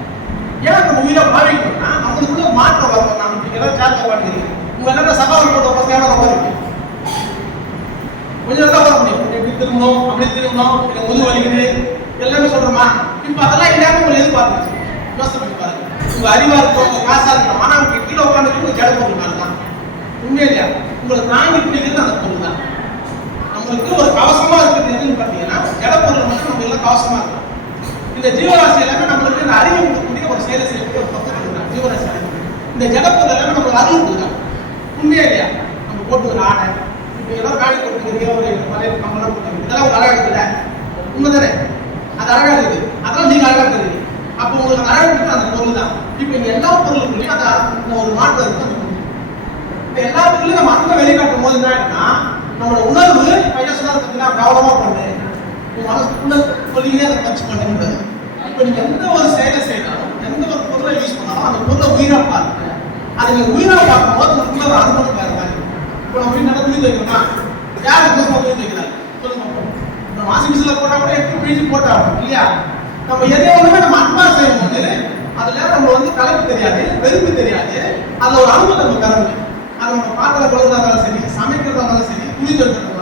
ஏன் நம்ம உயிரா பாவிக்கணும்னா நம்மளுக்குள்ள மாற்றம் வரணும். நம்ம இப்படி ஏதாவது சேர்க்க மாட்டேங்கிறீங்க. உங்க எல்லாரும் சவால் போட்டு ஒரு சேவை வரும், கொஞ்சம் தான் வர முடியும். எப்படி திரும்பணும், அப்படி திரும்பணும், எனக்கு முது வலிக்குது எல்லாமே சொல்றோமா? இப்ப அதெல்லாம் இல்லாம உங்களை எதிர்பார்த்து யோசனை பண்ணி பாருங்க. உங்க அறிவா இருக்கும், உங்க காசா இருக்கும், ஆனா உங்களுக்கு கீழே உட்காந்து உங்க ஜட பொருள் தான். உண்மையா இல்லையா? உங்களை தாங்கி பிடிக்கிறது அந்த பொருள் தான். நம்மளுக்கு ஒரு கவசமா இருக்கிறது எதுன்னு பாத்தீங்கன்னா ஜட பொருள் மட்டும் நம்ம எல்லாம் கவசமா இருக்கும். இந்த ஜீவராசி எல்லாமே நம்மளுக்கு இந்த அறிவு கொடுக்கக்கூடிய ஒரு செயலை செய்யக்கூடிய ஒரு பக்கம் இருக்கிறாங்க ஜீவராசி அறிவு. இந்த ஜடப்பொருள் எல்லாமே நம்மளுக்கு அறிவு கொடுக்குறாங்க. உண்மையா இல்லையா? நம்ம போட்டுக்கிற ஆடை இப்போ ஏதோ காடி கொடுத்துக்கிறீங்க, ஒரு பழைய கம்பெல்லாம் கொடுத்துருக்கீங்க, இதெல்லாம் ஒரு அழகாக இருக்குல்ல? உண்மைதானே? அது அழகாக இருக்குது, அதெல்லாம் நீங்க அழகாக தெரியுது. அப்போ உங்களுக்கு அழகாக இருக்குது அந்த பொருள் தான். இப்போ இந்த எல்லா பொருளுக்குள்ளேயும் அந்த ஒரு மாற்றம் இருக்கு. இந்த எல்லா பொருளையும் நம்ம அன்பை வெளிக்காட்டும் போது என்னன்னா நம்மளோட உணர்வு பையன் பார்த்தீங்கன்னா கவனமா பண்ணு, உங்க மனசுக்குள்ள சொல்லியே அதை பச்சு பண்ணுன்றது. இப்போ நீங்க எந்த ஒரு செயலை செய்யறாலும், எந்த ஒரு பொருளை யூஸ் பண்ணாலும் அந்த பொருளை உயிரா பாருங்க. அதை நீங்க உயிரா பார்க்கும் போது உங்களுக்குள்ள ஒரு அனுபவம் வேற மாதிரி. இப்போ நம்ம வீட்டுல துணி துவைக்கணுமா, யார் புதுசாக துணி துவைக்கிறாங்க சொல்லுங்க. இந்த வாஷிங் மிஷின்ல போட்டா கூட எப்படி பிரிச்சு போட்டாகும் இல்லையா? நம்ம எதையோட நம்ம அன்பா செய்யும் போது அதுல நம்ம தலைப்பு தெரியாது, வெறுப்பு தெரியாது, அதுல ஒரு அனுபவம் நம்ம தரணும். அது நம்ம பாத்திரம் கழுவுறதா இருந்தாலும் சரி, சமைக்கிறதா இருந்தாலும் சரி, துணி துவைக்கிறதா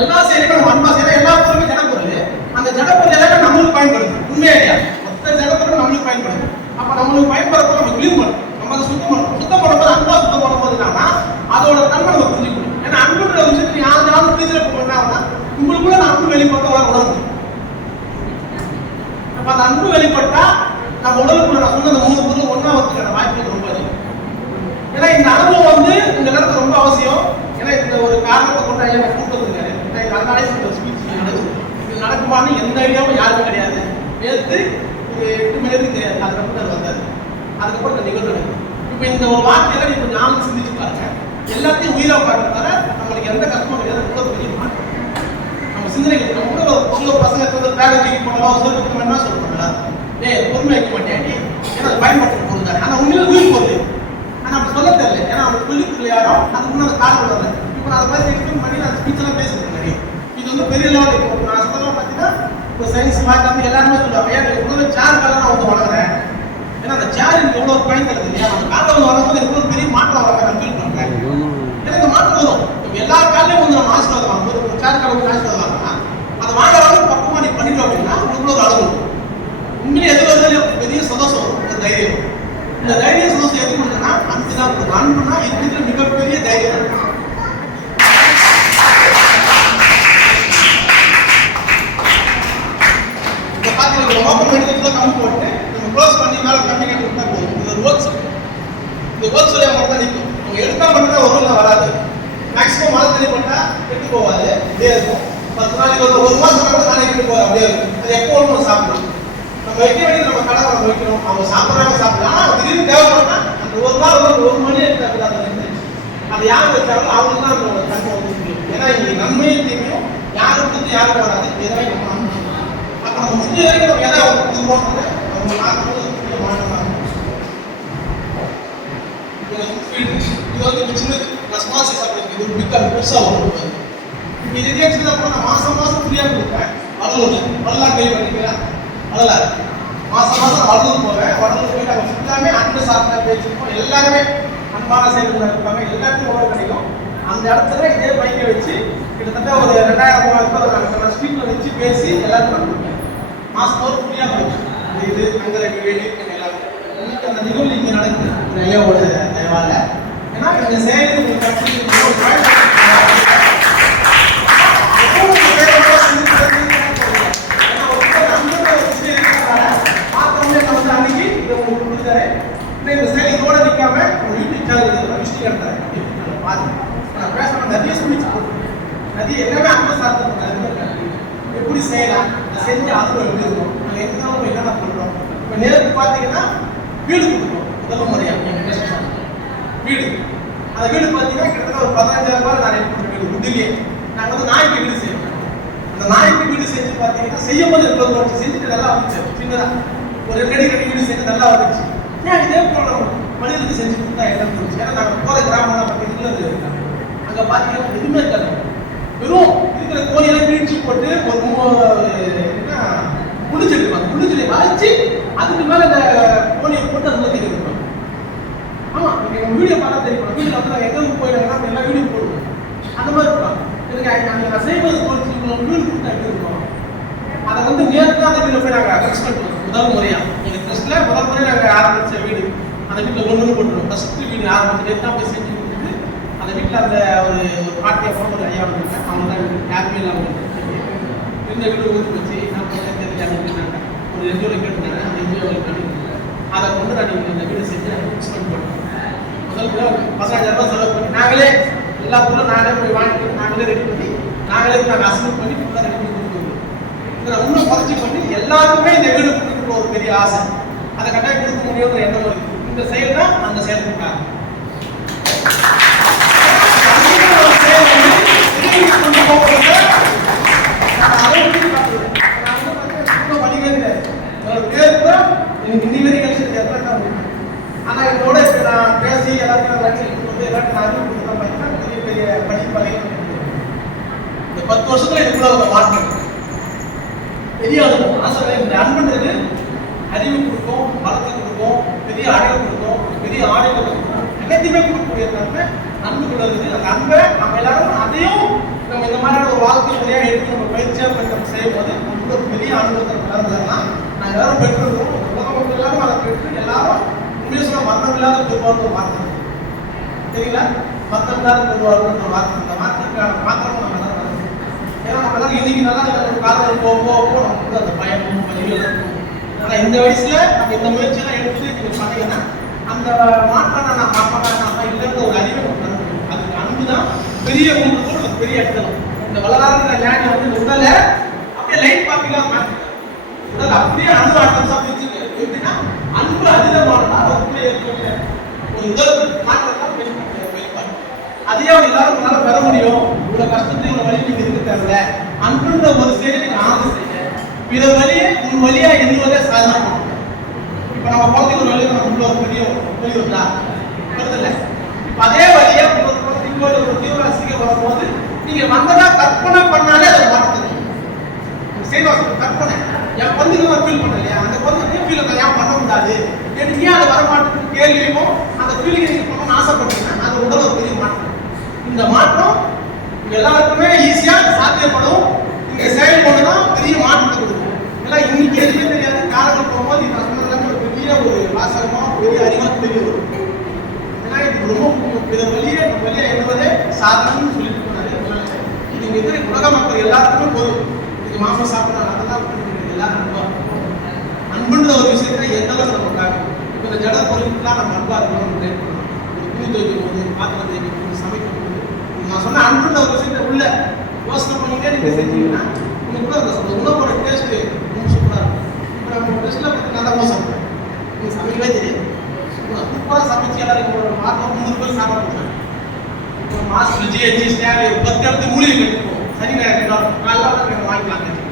எல்லா செயலும் நம்ம அன்பா செய்யற எல்லா பொருளுமே ஜடப்பொருள். அந்த ஜடப்பொருள் எல்லாமே நம்மளுக்கு பயன்படுது. உண்மையா இல்லையா? மொத்த ஜடப்பொருள் நம்மளுக்கு பயன்படுது. அப்ப நம்மளுக்கு பயன்படுறப்ப நம்ம கிளீன் பண்ணணும், நம்ம அதை சுத்தம் பண்ணணும். சுத்தம் பண்ணும்போது அன்பா சுத்தம் பண்ணும்போது என்னன்னா அதோட தன்மை நம்ம புரிஞ்சுக்கணும். ஏன்னா அன்புன்ற விஷயத்துக்கு யாரும் பிரிச்சு பண்ணாங்கன்னா உங்களுக்குள்ள அந்த அன்பு வெளிப்பட்ட உணர்வு. அப்ப அந்த அன்பு வெளிப்பட்டா நம்ம உடலுக்குள்ள நான் சொன்ன அந்த 3 பொருள் ஒன்னா வந்துக்கிற வாய்ப்பு ரொம்ப அதிகம். ஏன்னா இந்த அனுபவம் இந்த நேரத்தில் ரொம்ப அவசியம். ஏன்னா இந்த ஒரு காரணத்தை கொண்டு ஐயா கூப்பிட்டு இருக்காரு. அதனாலே ஸ்பீச் நடக்குது. இது நடக்குமான்னு எந்த ஐடியாவும் யாருக்கும் கிடையாது. நேற்று ஒரு 8 மணி வரைக்கும் தெரியாது. அதுக்கப்புறம் அது வந்தாரு. அதுக்கப்புறம் இந்த நிகழ்வு நடக்குது. இப்போ இந்த ஒரு வார்த்தையில நீங்க கொஞ்சம் ஆழ்ந்து சிந்திச்சு பாருங்க. எல்லாத்தையும் உயிரா பார்க்கறதால நம்மளுக்கு எந்த கஷ்டமும் கிடையாது. ரொம்ப பெரிய மாற்றம் நம்ம சிந்தனைக்கு. நம்ம கூட ஒரு பசங்க பேரை தூக்கி போனோம் சொல்லிட்டு என்ன சொல்றோம்ல, பொறுமை வைக்க மாட்டேன் ஏன்னா அது பயன்படுத்த பொருள் தானே. ஆனால் உண்மையில உயிர் பொருள். ஆனால் அப்படி சொல்ல தெரியல. ஏன்னா அவங்க சொல்லிட்டு யாரோ அதுக்கு முன்னாடி காரணம் வரல. இப்போ நான் அதை மாதிரி எக்ஸ்பிளைன் பண்ணி நான் ஸ்பீச்செல்லாம் பேசுறேன் முன்னாடி. இது பெரிய லெவல். இப்போ நான் சொல்றேன் பார்த்தீங்கன்னா இப்போ சயின்ஸ் மாற்றி எல்லாருமே சொல்லுவாங்க, ஏன் உங்களை சேர் காலம் நான் வளர்க்குறேன். ஏன்னா அந்த சேர் எனக்கு எவ்வளோ பயன் தருது இல்லையா? அந்த காலம் வரும்போது எவ்வளோ பெரிய மாற்றம் வர நான் ஃபீல் பண்ணுறேன். ஏன்னா இந்த மாற்றம் வரும். இப்போ எல்லா காலையும் நம்ம ஆசீர்வாதம் வாங்கும்போது ஒரு சேர் காலம் ஆசீர்வாதம் வாங்கினா அதை வாங்குற அளவுக்கு பக்கமாக நீ பண்ணிட்டோம் அப்படின்னா உங்களுக்கு ஒரு அளவு உண்மையிலே எது வந்தாலும் பெரிய சந்தோஷம் வரும், ஒரு தைரியம். இந்த தைரிய சந்தோஷம் எது கொடுத்தா அன்பு தான் கொடுக்கும். அன்புனா இருக்கிற மிகப்பெரிய தைரியம். இந்த பார்த்தீங்கன்னா ஓப்பன் எடுத்து கம்மி போட்டு நம்ம க்ளோஸ் பண்ணி மேலே கம்மி கட்டி விட்டா போதும். இது ஒரு ஒர்க்ஸ். இந்த ஒர்க்ஸ் வழியாக மட்டும் தான் நிற்கும். நம்ம எடுத்தா மட்டும் தான் ஒரு வராது. மேக்ஸிமம் மழை தண்ணி போட்டால் கெட்டு போகாது, அப்படியே இருக்கும். 10 நாளைக்கு ஒரு மாதம் கூட நாளைக்கு கெட்டு போகாது, அப்படியே இருக்கும். அது எப்போ நம்ம சாப்பிடலாம். நம்ம வைக்க வேண்டியது நம்ம கடை நம்ம வைக்கணும். அவங்க சாப்பிட்றாங்க சாப்பிடலாம். ஆனால் திடீர்னு தேவைப்பட்டா அந்த ஒரு நாள் ஒரு மணி எடுத்தாங்க அதை யார் வச்சாலும் அவங்களுக்கு தான் நம்மளோட தன்மை வந்து முடியும். ஏன்னா இங்கே நன்மையும் தீமையும் யாருக்கு யாருக்கு வராது, எதாவது நம்ம நம்பணும். அப்போ நம்ம முடிஞ்ச வரைக்கும் நம்ம எதை அவங்க கொடுக்கணும், அவங்க பார்க்கும்போது மாற்றலாம். இது சின்னது ஸ்மால் சைஸ் அப்படி இது ஒரு பிக்காக பெருசாக வரும். இப்போ இது ரியாக்ஷன் அப்புறம் நான் மாதம் ஃப்ரீயாக கொடுப்பேன். வரலாம் கை பண்ணிக்கலாம் வரலாறு மாதம் வடலூர் போவேன். வடலூர் போய் நாங்கள் ஃபுல்லாமே அன்பு சார்ந்த பேசிருப்போம். எல்லாருமே அன்பான செயல்கள் இருப்பாங்க. எல்லாருக்கும் உணவு கிடைக்கும். அந்த இடத்துல இதே பைக்கை வச்சு கிட்டத்தட்ட ஒரு 2000-3000 நான் ஸ்ட்ரீட்டில் வச்சு பேசி எல்லாருக்கும் நான் கொடுப்பேன். மாதம் ஒரு ஃப்ரீயாக போச்சு. இது அங்கே வேண்டி எல்லாருக்கும் இன்னைக்கு அந்த நிகழ்வு இங்கே நடக்குது இந்த ஐயாவோட தயவால. ஏன்னா இந்த செயல் இந்த செயல் இதோட நிற்காம ஒரு யூடியூப் சேனல் விஷயம் எடுத்தாரு. நான் பேசுறேன் நிறைய ஸ்பீச் நிறைய எல்லாமே அன்பை சார்ந்த எப்படி செய்யலாம், செஞ்சு அனுபவம் எப்படி இருக்கும், நாங்கள் எங்கே என்னென்ன பண்ணுறோம். இப்போ நேருக்கு பார்த்தீங்கன்னா வீடு கொடுக்குறோம். முதல் முறையாக எங்கள் பேசுகிறோம் வீடு. அந்த வீடு பார்த்தீங்கன்னா கிட்டத்தட்ட ஒரு 15,000 ரூபாய் நான் ரெடி பண்ணுற வீடு உண்டிலே. நாங்கள் நாய்க்கு வீடு செய்யணும். அந்த நாய்க்கு வீடு செஞ்சு பார்த்தீங்கன்னா செய்யும் போது 20 வருஷம் செஞ்சுட்டு நல்லா வந்துச்சு. சின்னதாக ஒரு 2 அடி கட்டி வீடு செஞ்சு நல்லா வந்துச்சு. ஏன் இதே போல மனிதனுக்கு செஞ்சு கொடுத்தா என்ன இருந்துச்சு? ஏன்னா நாங்கள் போகிற கிராமம் தான் பார்த்தீங்கன்னா இருக்காங்க. அங்கே பார்த்தீங்கன்னா எதுவுமே இருக்காது. வெறும் இருக்கிற கோயிலை பிரிச்சு போட்டு ஒரு என்ன புளிச்செடுப்பாங்க. புளிச்செடி வளைச்சு அதுக்கு மேலே இந்த கோழியை போட்டு அது மாதிரி இருப்பாங்க. ஆமாம், நீங்கள் வீடியோ பார்த்தா தெரியும். வீடியோ வந்து நாங்கள் எங்கே போயிட்டாங்கன்னா எல்லாம் வீடியோ போடுவோம். அந்த மாதிரி இருப்பாங்க. எனக்கு நாங்கள் செய்வது தோற்று வீடு கொடுத்தா எப்படி இருக்கும்? அதை வந்து நேரத்தில் அந்த வீட்டில் போய் நாங்கள் டெஸ்ட் பண்ணுவோம். முதல் முறையாக எங்கள் டெஸ்ட்டில் முதல் முறையாக நாங்கள் ஆரம்பித்த வீடு அந்த வீட்டில் ஒன்று போட்டுருவோம். ஃபஸ்ட்டு வீடு ஆரம்பிச்சு நேற்று தான் போய் செஞ்சு கொடுத்துட்டு அந்த வீட்டில் அந்த ஒரு பாட்டியை போன ஒரு ஐயா வந்துருக்கேன். அவங்க தான் யாருமே இல்லாமல் இந்த வீடு ஊற்றி வச்சு என்ன பண்ண தெரிஞ்சாங்க. ஒரு என்ஜிஓவில் கேட்டுருந்தாங்க, அந்த என்ஜிஓவில் பண்ணியிருந்தாங்க. அதை கொண்டு நான் நீங்கள் இந்த வீடு செஞ்சு நாங்கள் ஃபிக்ஸ் பண்ணி போட்டோம். முதல் கூட 15,000 ரூபாய் செலவு பண்ணி நாங்களே எல்லா பொருளும் நாங்களே போய் வாங்கிட்டு நாங்களே ரெடி பண்ணி நாங்கள் அசைன் பண்ணி ஃபுல்லாக ரெடி பண்ணி கொடுத்துருவோம். இதில் இன்னும் குறைச்சி பண்ணி எல்லாருக்குமே இந்த வீடு கொடுக்கணும் ஒரு பெரிய ஆசை. அதை கட்டாயம் கொடுக்க முடியுங்கிற எண்ணம் வருது. இந்த செயல் தான் அந்த செயலுக்கு காரணம். கொண்டு போகிறத எனக்கு இன்னி வரைக்கும் கழிச்சு எத்தனை முடியும். ஆனால் இதோட நான் பேசி எல்லாத்தையும் எல்லாத்தையும் நான் அறிவு கொடுத்தா பார்த்தீங்கன்னா பெரிய பெரிய படிப்பறைகள் இந்த 10 வருஷத்துல இதுக்குள்ள ஒரு மாற்றம் பெரிய ஆசை. இந்த அன்புன்றது அறிவு கொடுக்கும், வளர்த்து கொடுக்கும், பெரிய அழகு கொடுக்கும், பெரிய ஆடைகள் கொடுக்கும், எல்லாத்தையுமே கொடுக்கக்கூடிய தன்மை அன்பு கொடுக்குது. அந்த அன்பை நம்ம எல்லாரும் அதையும் நம்ம இந்த மாதிரியான ஒரு வாழ்க்கை முறையாக எடுத்து நம்ம பயிற்சியாக பண்ணி நம்ம செய்யும் போது நமக்கு ஒரு பெரிய அனுபவத்தை வளர்ந்ததுன்னா நாங்கள் எல்லாரும் பெற்றுருக்கோம். உலக மக்கள் எல்லாரும் அதை பெற்று எல்லாரும் உண்மையை சொன்னால் மரணம் இல்லாத பெருவாழ்வு வார்த்தை தெரியல. மரணம் இல்லாத பெருவாழ்வு வார்த்தை, இந்த வார்த்தைக்கான மாற்றம் நம்ம எல்லாம் நடக்கும். ஏன்னா நம்ம எல்லாம் இன்னைக்கு நல்லா ஒரு காலம் போக நமக்கு அந்த பயமும் வலிகள் இருக்கும். ஆனால் இந்த வயசுல நம்ம இந்த முயற்சியெல்லாம் எடுத்து நீங்கள் பண்ணீங்கன்னா அந்த மாற்றம் நான் மாற்றமாக இல்லைன்ற ஒரு அறிவை நம்ம தர முடியும். அதுக்கு அன்பு தான் பெரிய ஊருக்கு ஒரு பெரிய இடத்துல. இந்த வளராத ஞானி வந்து இந்த உடலை அப்படியே லைட் பார்க்கலாம் மாற்றி உடல் அப்படியே அன்பு ஆட்டம்ஸாக பிரிச்சுட்டு எப்படின்னா அன்பு அதிகமானதா அதுக்குள்ளே ஏற்பட்ட ஒரு உடல் மாற்றத்தான் வெளிப்பாடு. அதையே அவங்க எல்லாரும் உங்களால் பெற முடியும். இவ்வளோ கஷ்டத்தை இவ்வளோ வழி நீங்கள் இருக்க தேவையில்ல. அன்புன்ற ஒரு செயலை நீங்கள் ஆரம்பி செய்ய பிற வழியே உங்கள் வழியாக எண்ணுவதே சாதனை. இப்போ நம்ம குழந்தைங்க ஒரு வழியை நம்ம உள்ள ஒரு பெரிய வழி வந்தா வருதில்லை. இப்போ அதே வழியை ஒரு குழந்தைங்க ஒரு தீவிரவாசிகள் வரும்போது நீங்கள் வந்ததா கற்பனை பண்ணாலே அதை மாற்றுது. சீனிவாசன் கற்பனை என் குழந்தைங்க நான் ஃபீல் பண்ண இல்லையா, அந்த குழந்தைங்க ஃபீல் ஏன் பண்ண முடியாது எனக்கு ஏன் அதை வரமாட்டேன்னு கேள்வியும் அந்த ஃபீலிங்கை நீங்கள் பண்ணணும்னு ஆசைப்பட்டீங்கன்னா அது உடல் ஒரு பெரிய மாற்றம். இந்த மாற்றம் எல்லாருக்குமே ஈஸியாக சாத்தியப்படும். இங்கே செயல்பட்டு தான் பெரிய மாற்றத்தை கொடுக்கும். எல்லாம் இன்னைக்கு எதுவுமே தெரியாது. காலங்கள் போகும்போது இது சொன்னதுக்கு ஒரு பெரிய ஒரு வாசகமாக பெரிய அறிவாக தெரிய வரும். ஏன்னா இது ரொம்ப இதை வழியே என்பதே சாதனம்னு சொல்லிட்டு போனாரு. இது இங்கே இருக்கிற உலக மக்கள் எல்லாருக்குமே போதும். இது மாசம் சாப்பிட்றாங்க அதெல்லாம் எல்லாரும் அன்புன்ற ஒரு விஷயத்துல எந்த அளவுக்கு நம்ம காணும். இப்போ இந்த ஜட பொருளுக்குலாம் நம்ம அன்பா இருக்கணும். ட்ரை பண்ணணும். ஒரு துணி துவைக்கும் போது, பாத்திரம் தேய்க்கும் போது, சமைக்கும் போது நான் சொன்ன அன்புன்ற ஒரு விஷயத்த உள்ள யோசனை பண்ணிட்டே நீங்கள் செஞ்சீங்கன்னா உங்களுக்கு கூட அந்த உணவோட டேஸ்ட்டு ரொம்ப சூப்பராக இருக்கும். இப்போ நம்ம டெஸ்ட்டில் பார்த்து நல்லா உணவு சாப்பிட்றேன். நீங்கள் சமைக்கவே தெரியாது. சூப்பராக சமைச்சு எல்லாரும் ஒரு மாதம் 3 பேர் சாப்பிட போகிறாங்க. இப்போ மாஸ்டர் ஜிஹெச்சி ஸ்டார் 10 இடத்து மூலிகை கட்டிப்போம். சனி ஞாயிறு நல்லா வாங்கிக்கலாம்.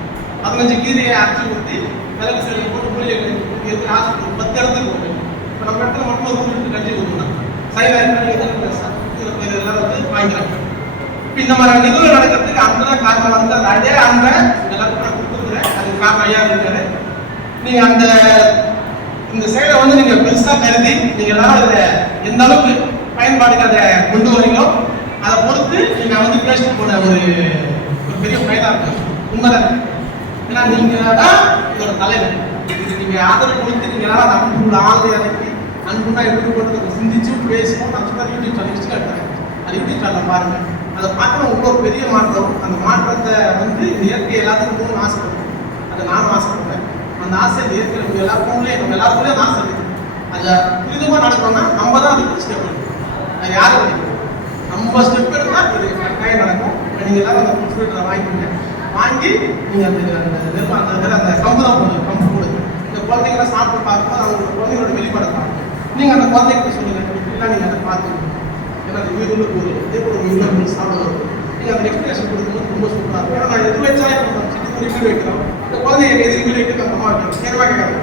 15 கீரையை அரைச்சி ஊற்றி மிளகு சளி போட்டு மூலிகை கட்டி எடுத்து ஹாஸ்பிட்டல் 10 இடத்துக்கு போகும். இப்போ நம்ம இடத்துல மட்டும் ஒரு 3 கஞ்சி கொடுக்கணும். சனி ஞாயிறு எல்லாம் வந்து வாங்கிக்கிறாங்க. இப்போ இந்த மாதிரி நிகழ்வு நடக்கிறதுக்கு அந்த தான் காரணம் வந்து அந்த அதே அந்த எல்லாருக்கும் நான் கொடுத்துருக்குறேன். அதுக்கு காரணம் ஐயா இருக்காரு. நீங்கள் அந்த இந்த செயலை வந்து நீங்கள் பெருசாக கருதி நீங்கள் எல்லாரும் அதில் எந்த அளவுக்கு பயன்பாடுக்கு அதை கொண்டு வரீங்களோ அதை பொறுத்து நீங்கள் வந்து பேசிட்டு போன ஒரு பெரிய பயனாக இருக்கும். உண்மைதான். ஏன்னா நீங்கள் தான் இதோட தலைவர். இது நீங்கள் ஆதரவு கொடுத்து நீங்கள் எல்லாரும் அன்புள்ள ஆள் இறக்கி அன்புனா எப்படி போட்டு சிந்திச்சு பேசணும். நான் சொன்ன யூடியூப் சேனல் லிஸ்ட்டு கட்டுறேன். அது யூடியூப் சேனலில் பாருங்கள். அதை பார்க்கணும். உங்களுக்கு ஒரு பெரிய மாற்றம். அந்த மாற்றத்தை வந்து இயற்கை எல்லாத்துக்கும் போகணும்னு ஆசைப்படுறேன். அதை நானும் ஆசைப்படுறேன். அந்த ஆசை இயற்கை நம்ம எல்லாருக்குள்ளே அந்த ஆசை இருக்குது. அதை புரிதமாக நடக்கணும்னா நம்ம தான் அதுக்கு ஸ்டெப் எடுக்கணும். அது யாரும் கிடைக்கும். நம்ம ஸ்டெப் எடுத்தால் இது கட்டாயம் நடக்கும். நீங்கள் எல்லாரும் அந்த புட்ஸ்பீட்டரை வாங்கிக்கோங்க. வாங்கி நீங்கள் அந்த கம்பு தான் போடுங்க. கம்பு போடுங்க. இந்த குழந்தைங்களாம் சாப்பிட்டு பார்க்கும்போது அவங்களோட குழந்தைங்களோட வெளிப்பாடை பார்க்கணும். நீங்கள் அந்த குழந்தைகிட்ட சொல்லுங்கள். இப்படிலாம் நீங்கள் அதை பார்த்துக்கணும். ஏன்னா அது உயிருள்ள பொருள். இதே போல் உயிருள்ள சாப்பிடுவோம். நீங்கள் அந்த எக்ஸ்பிரேஷன் கொடுக்கும்போது ரொம்ப சூப்பராக இருக்கும். ஏன்னா நான் எது வச்சாலும் நம்ம சின்ன வீடு வைக்கிறோம். இந்த குழந்தைங்க எதிரி வீடு வைக்கிறது அம்மா வைக்கிறோம். நேரமாக கேட்கறாங்க.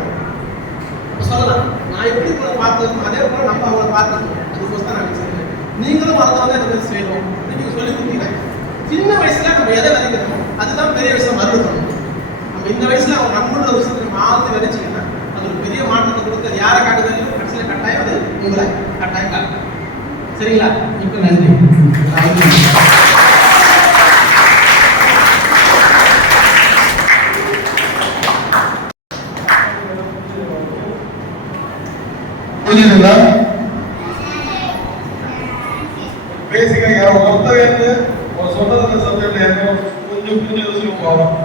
இப்போ சொல்லலாம் நான் எப்படி கூட பார்த்துருக்கோம். அதே போல் நம்ம அவங்கள பார்த்துக்கணும். அதுக்கோசம் தான் நான் சொல்லுவேன். நீங்களும் வளர்ந்தவங்க எனக்கு செய்யணும். நீங்கள் சொல்லி கொடுத்தீங்கன்னா சின்ன வயசுல நம்ம எதை விதைக்கிறோம் அதுதான் பெரிய விஷயம் மறுபடியும். நம்ம இந்த வயசுல அவங்க அன்புன்ற விஷயத்தை நம்ம ஆழ்ந்து விதைச்சிங்கன்னா அது ஒரு பெரிய மாற்றத்தை கொடுத்து அது யாரை காட்டுதல் கடைசியில் கட்டாயம் அது உங்களை கட்டாயம் காட்டும். சரிங்களா? இப்போ நன்றி. புரியுதுங்களா? பேசிக்கா யாரும் ஒருத்தர் இருந்து ஒரு சொன்னது சப்ஜெக்ட்ல என்ன கொஞ்சம் புரிஞ்சு யோசிச்சு போகலாம்.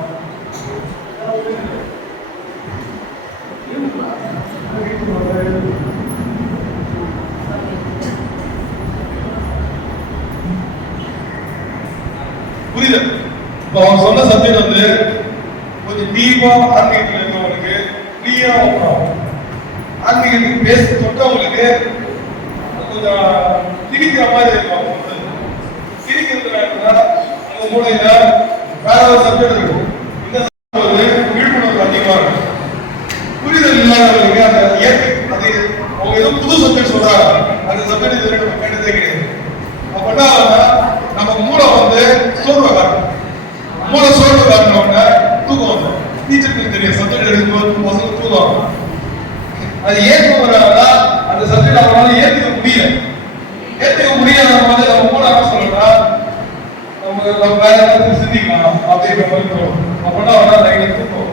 இப்போ அவங்க சொன்ன சப்ஜெக்ட் வந்து கொஞ்சம் டீப்பா ஆன்மீகத்தில் இருக்கவங்களுக்கு கிளியரா ஓப்பன் ஆகும். ஆன்மீகத்துக்கு பேச தொட்டவங்களுக்கு கொஞ்சம் திணிக்கிற மாதிரி இருக்கும். திணிக்கிறதுனா உங்க மூளையில வேற ஒரு சப்ஜெக்ட் இருக்கும். இந்த சப்ஜெக்ட் வந்து விழிப்புணர்வு அதிகமா இருக்கும். புரிதல் இல்லாதவர்களுக்கு அந்த இயற்கை அது அவங்க ஏதோ புது சப்ஜெக்ட் சொல்றாங்க, அந்த சப்ஜெக்ட் இது ரெண்டு கண்டதே கிடையாது. அப்படின்னா நம்ம மூளை வந்து சோர்வை காட்டும். மூளை சோர்வு காட்டினவங்க தூக்கம் வந்து டீச்சருக்கு தெரியும் சப்ஜெக்ட் எடுக்கும்போது பசங்க தூக்கம். அது ஏற்க வராங்கன்னா அந்த சப்ஜெக்ட் அவங்களால ஏற்றுக்க முடியல. ஏற்றுக்க முடியாதவங்க வந்து நம்ம மூளை என்ன சொல்லணும்னா நம்ம வேற ஏதாவது சிந்திக்கலாம் அப்படின்ற மாதிரி தோணும். அப்படின்னா அவனா லைன்ல தூக்கம்.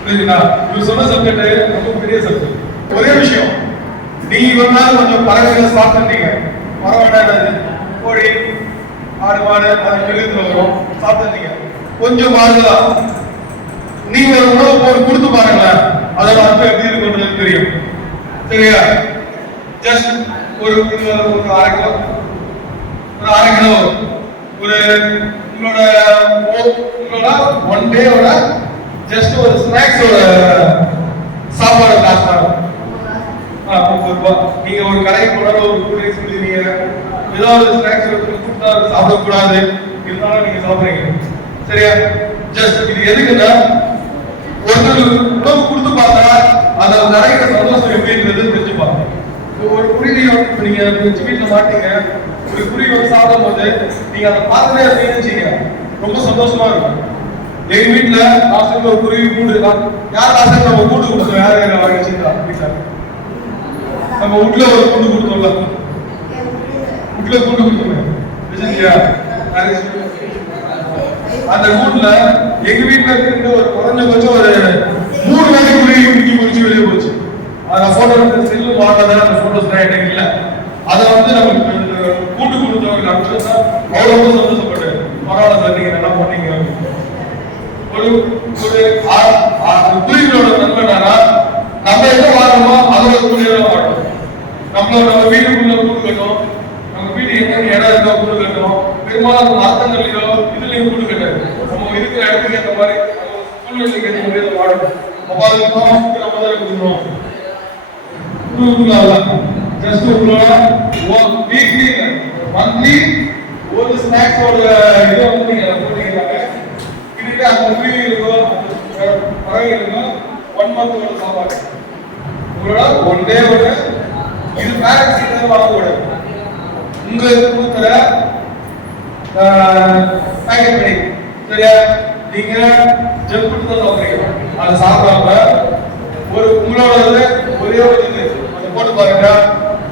புரியுதுங்களா? இவர் சொன்ன சப்ஜெக்ட் ரொம்ப பெரிய சப்ஜெக்ட். ஒரே விஷயம், நீங்க ஒரு நாள் கொஞ்சம் பறவைகளை சாப்பிட்டுட்டீங்க. பறவை கோழி ஆடு மாடு அந்த மிருகத்துல வரும் சாப்பிட்டுட்டீங்க. கொஞ்சம் மாறுதான் நீங்க ஒரு உணவு போட்டு கொடுத்து பாருங்களேன், அதோட அர்த்தம் எப்படி இருக்குன்றது தெரியும். சரியா? ஜஸ்ட் ஒரு அரை கிலோ ஒரு உங்களோட ஒன் டேவோட ஜஸ்ட் ஒரு ஸ்நாக்ஸோட சாப்பாடு காசு தான் 30 ரூபாய். நீங்க ஒரு கடைக்கு போனால ஒரு கூடை சொல்லுவீங்க, ஏதாவது ஸ்நாக்ஸ் கொடுத்தா சாப்பிடக்கூடாது, இருந்தாலும் நீங்க சாப்பிடுறீங்க. சரியா? ஜஸ்ட் இது எதுக்குன்னா ஒருத்தர் உணவு கொடுத்து பார்த்தா அதை நிறைய சந்தோஷம் எப்படின்றது தெரிஞ்சுப்பாங்க. ஒரு குருவி நீங்க வீட்டுல மாட்டீங்க, ஒரு குருவி வந்து சாப்பிடும் போது நீங்க அதை பார்த்துட்டே இருந்தீங்கன்னு ரொம்ப சந்தோஷமா இருக்கும். எங்க வீட்டுல லாஸ்ட் ஒரு குருவி கூடு இருக்கான். யார் லாஸ்ட் நம்ம கூடு கொடுத்தோம்? யார் வச்சிருக்கா வீட்டுல? நம்ம வீட்டுல ஒரு கூண்டு கொடுத்தோம்ல, வீட்டுல கூண்டு கொடுத்தோம். அந்த கூட்டுல எங்க வீட்டுல இருந்து ஒரு குறைஞ்சபட்சம் ஒரு 3 வேலை குருவி குடிச்சு முடிச்சு வெளியே போச்சு. அதை போட்டோ செல்லு மாட்டதான் அந்த போட்டோஸ் என்கிட்ட இல்லை. அதை வந்து நமக்கு கூட்டு கொடுத்தவங்களுக்கு அனுப்பிச்சா அவ்வளவு சந்தோஷப்பட்டேன். பரவாயில்ல சார், நீங்க நல்லா போட்டீங்க. ஒரு குருவிகளோட நன்மைனா நம்ம எங்க வாழணுமோ அதோட குருவியோட வாழணும். நம்ம வீட்டுக்குள்ள கூடு கட்டணும், நம்ம வீட்டு எங்க இடம் இருக்கோ கூடு கட்டணும். பெரும்பாலும் மரத்தங்கள்லயோ இதுலயும் கூடு கட்டாது. நம்ம இருக்கிற இடத்துக்கு ஏற்ற மாதிரி சூழ்நிலைக்கு ஏற்ற மாதிரி வாழணும். அப்ப அதுக்கு நம்ம தான் கொடுக்கணும். ஜஸ்ட் உங்களோட வீக்லி மந்த்லி ஒரு ஸ்நாக்ஸோட இதை வந்து நீங்க போட்டீங்கன்னாங்க கிட்ட அந்த குருவிகளுக்கோ பறவைகளுக்கோ 1 மந்த் சாப்பாடு உங்களோட 1 டே இது பேரண்ட்ஸ் கிட்ட வாங்கக்கூடாது. உங்களுக்கு கொடுக்குற பேக்கெட் பண்ணி சரியா? நீங்க ஜங்க் ஃபுட் தான் சாப்பிடுறீங்க, அதை சாப்பிடாம ஒரு உங்களோட ஒரே ஒரு இது அதை போட்டு பாருங்க.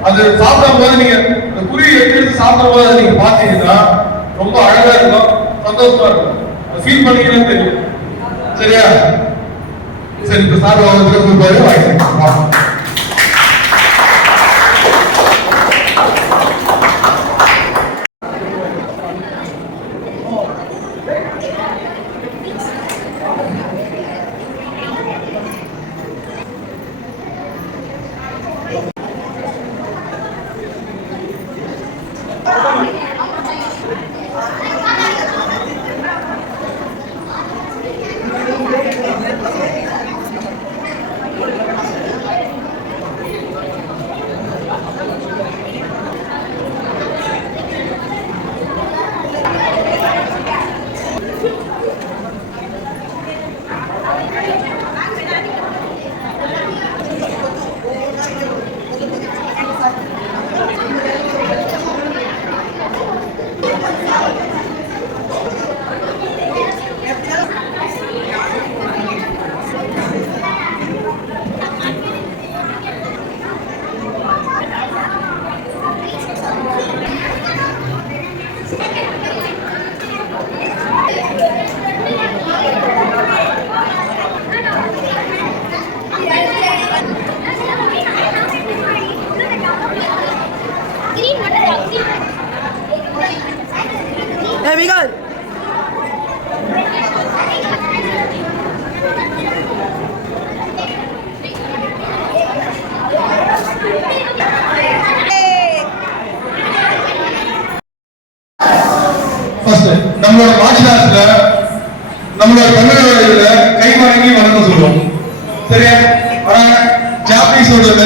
அது சாப்பிடும் போது நீங்க அந்த குருவி எடுத்து சாப்பிடும் போது நீங்க பார்த்தீங்கன்னா ரொம்ப அழகா இருக்கும், சந்தோஷமா இருக்கும். ஃபீல் பண்ணிக்கிறேன்னு தெரியும். சரியா? சரி, இப்ப சார் கொடுப்பாரு வாங்கிக்கலாம்.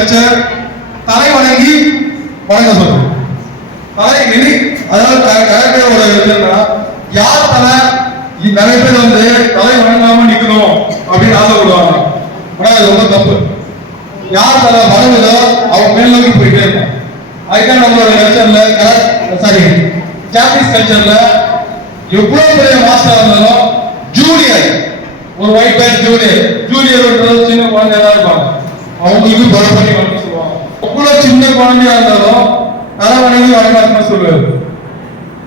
கல்ச்சர் தலை வணங்கி வணங்க சொல்றோம். தலை நினை, அதாவது கரெக்டோட என்னன்னா யார் தலை, நிறைய பேர் வந்து தலை வணங்காம நிக்கணும் அப்படின்னு ஆசைப்படுவாங்க. ஆனா அது ரொம்ப தப்பு. யார் தலை வணங்குதோ அவங்க மேல் நோக்கி போயிட்டே இருக்கும். அதுக்காக நம்மளோட கல்ச்சர்ல ஜாப்பனீஸ் கல்ச்சர்ல எவ்வளவு பெரிய மாஸ்டர் இருந்தாலும் ஜூனியர், ஒரு ஒயிட் பேண்ட் ஜூனியர் சின்ன குழந்தையா தான் இருப்பாங்க. அவங்களுக்கு பல பண்ணி வணங்க சொல்லுவாங்க. எவ்வளவு சின்ன குழந்தையா இருந்தாலும் தலை வணங்கி வணக்கம் சொல்லுவாரு.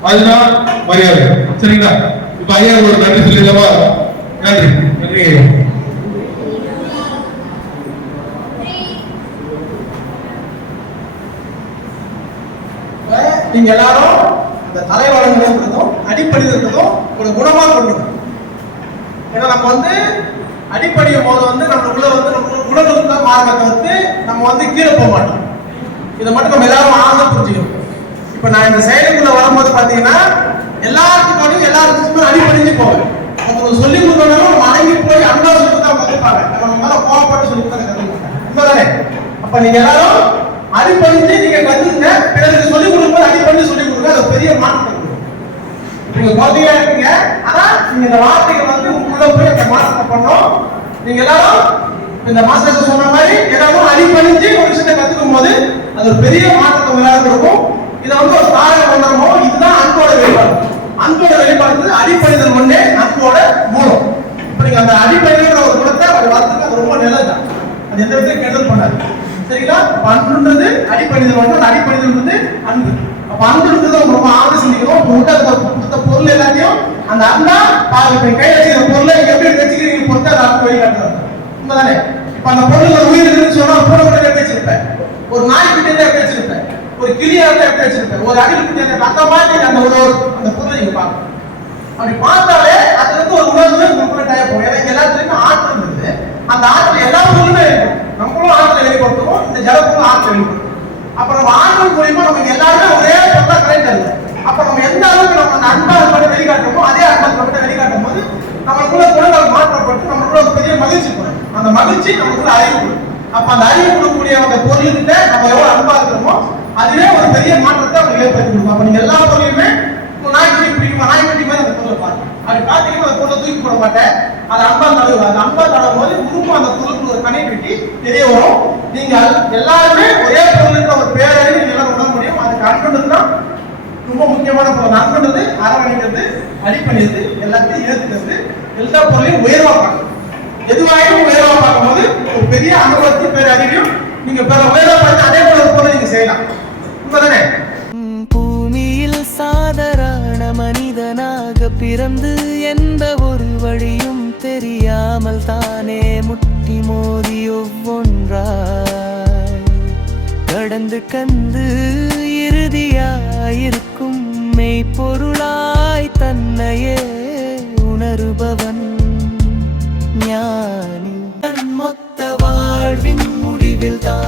அதுதான் மரியாதை. சரிங்களா? இப்ப ஐயா ஒரு நன்றி சொல்லிடலாமா? நன்றி நன்றி. நீங்க எல்லாரும் அந்த தலை வணங்குறதும் அடிப்படைன்றதும் ஒரு குணமா கொள்ளணும். ஏன்னா நம்ம வந்து அடிப்படையும் போது வந்து நம்மளுக்குள்ள வந்து நம்ம குணங்கள் தான் மாறத்தை வந்து நம்ம வந்து கீழே போக மாட்டோம். இதை மட்டும் நம்ம எல்லாரும் ஆழ்ந்து புரிஞ்சுக்கணும். இப்ப நான் இந்த செயலுக்குள்ள வரும்போது பாத்தீங்கன்னா எல்லாருக்கும் அடிப்படைஞ்சு போவேன். ஒருத்தவங்க சொல்லி கொடுக்கணும், நம்ம அடங்கி போய் அன்பா சொல்லி தான் கத்துப்பாங்க. நம்ம மேல கோவப்பட்டு சொல்லி தான் கத்துக்க உண்மைதானே? அப்ப நீங்க எல்லாரும் அடிப்படைஞ்சு நீங்க கத்துக்குங்க. பிறருக்கு சொல்லிக் கொடுக்கும்போது அடிப்படைஞ்சு சொல்லிக் கொடுங்க. அது பெரிய மாற்றம். நீங்க குழந்தையா இருக்கீங்க, ஆனா நீங்க இந்த வார்த்தைகள் வந்து உங்களுக்குள்ள போய் அந்த மாற்றத்தை பண்ணோம். நீங்க எல்லாரும் இந்த மாஸ்டர் சொன்ன மாதிரி எல்லாரும் அடிப்படைஞ்சு ஒரு விஷயத்தை கத்துக்கும் போது அது ஒரு பெரிய மாற்றத்தை எல்லாரும் இருக்கும். இதை வந்து ஒரு தாரக மண்டலமோ, இதுதான் அன்போட வெளிப்பாடு. அன்போட வெளிப்பாடு அடிப்படைதல் ஒண்ணே அன்போட மூலம். இப்ப நீங்க அந்த அடிப்படைங்கிற ஒரு குணத்தை ஒரு வார்த்தைக்கு அது ரொம்ப நல்லதுதான். அது எந்த விதத்தையும் கெடுதல் பண்ணாது. சரிங்களா? அன்புன்றது அடிப்படைதல் ஒன்று, அந்த அடிப்படைதல்ன்றது அன்பு. அப்ப அன்புன்றது ரொம்ப ஆழ்ந்து சிந்திக்கணும். கொடுத்த பொருள் எல்லாத்தையும் அந்த அன்பா பாருங்க. கையில வச்சுக்கிற பொருளை எப்படி வச்சுக்கிறீங்க பொறுத்து அதை அன்பு வழிகாட்டுறது உண்மைதானே? இப்ப அந்த பொருள் ஒரு உயிர் இருக்குன்னு சொன்னா பூனை கூட எப்படி வச்சிருப்பேன், ஒரு நாய்க்குட்டி எப்படி வச்சிருப்பேன், ஒரு கிளியா எப்படி வச்சிருப்பேன், ஒரு அகில் குட்டி அந்த மாதிரி அந்த அந்த பொருளை நீங்க பார்க்கணும். அப்படி பார்த்தாலே அதுல இருந்து ஒரு உணர்வு உங்களுக்கு போகும். ஏன்னா எல்லாத்துலயுமே ஆற்றல் இருக்கு. அந்த ஆற்றல் எல்லா பொருளுமே இருக்கும். நம்மளும் ஆற்றலை வெளிப்படுத்துவோம், இந்த ஜலத்துக்கும் ஆற்றலை வெளிப்படுத்தும். அப்ப நம்ம ஆற்றல் மூலியமா நமக்கு எல்லாருமே ஒரே பொருளா கரெக்ட் ஆகுது. அப்ப நம்ம எந்த அளவுக்கு நம்ம அந்த அன்பால் மட்டும் வெளிக்காட்டுமோ அதே அன்பால் மட்டும் வெளிக்காட்டும் போது நமக்குள்ள குணங்கள் மாற்றப்பட்டு நமக்குள்ள ஒரு பெரிய மகிழ்ச்சி போடும். அந்த மகிழ்ச்சி நமக்குள்ள அறிவு கொடுக்கும். அப்ப அந்த அறிவு கொடுக்கக்கூடிய அந்த பொருள்கிட்ட நம்ம எவ்வளவு அன்பா இருக்கிறோமோ அதுவே ஒரு பெரிய மாற்றத்தை அவங்க ஏற்படுத்தி கொடுக்கும். அப்ப நீங்க எல்லா பொருளையுமே நாய்க்குட்டி பிடிக்குமா, நாய்க்குட்டி மாதிரி அந்த பொருளை பாருங்க. அப்படி பார்த்தீங்கன்னா அந்த பொருளை தூக்கி போட மாட்டேன். அது அன்பா தடவு, அது அன்பா தடவும் போது குடும்பம் அந்த பொருளுக்கு ஒரு கண்ணை வெட்டி தெரிய வரும். நீங்கள் எல்லாருமே ஒரே பொருளுன்ற ஒரு பேரறிவு நீங்க எல்லாம் உணர முடியும். அதுக்கு அன்புன்றது தான் ரொம்ப முக்கியமான பொருள். அன்புன்றது அரவணைக்கிறது, அடிப்படைது, எல்லாத்தையும் ஏற்றுக்கிறது, எல்லா பொருளையும் உயர்வா பார்க்கணும். எதுவாயும் உயர்வா பார்க்கும்போது ஒரு பெரிய அனுபவத்தையும் பேரறிவையும் நீங்க உயர்வா பார்த்து அதே போல ஒரு பொருளை நீங்க செய்யலாம். உண்மைதானே? பூமியில் சாதாரண மனிதனாக பிறந்து எந்த ஒரு வழியும் தெரியாமல் தானே முட்டி மோதி ஒவ்வொன்றாய் கடந்து கந்து இறுதியாயிருக்கும் மெய்ப்பொருளாய் தன்னையே உணருபவன் ஞானி. தன் மொத்த வாழ்வின் முடிவில் தான்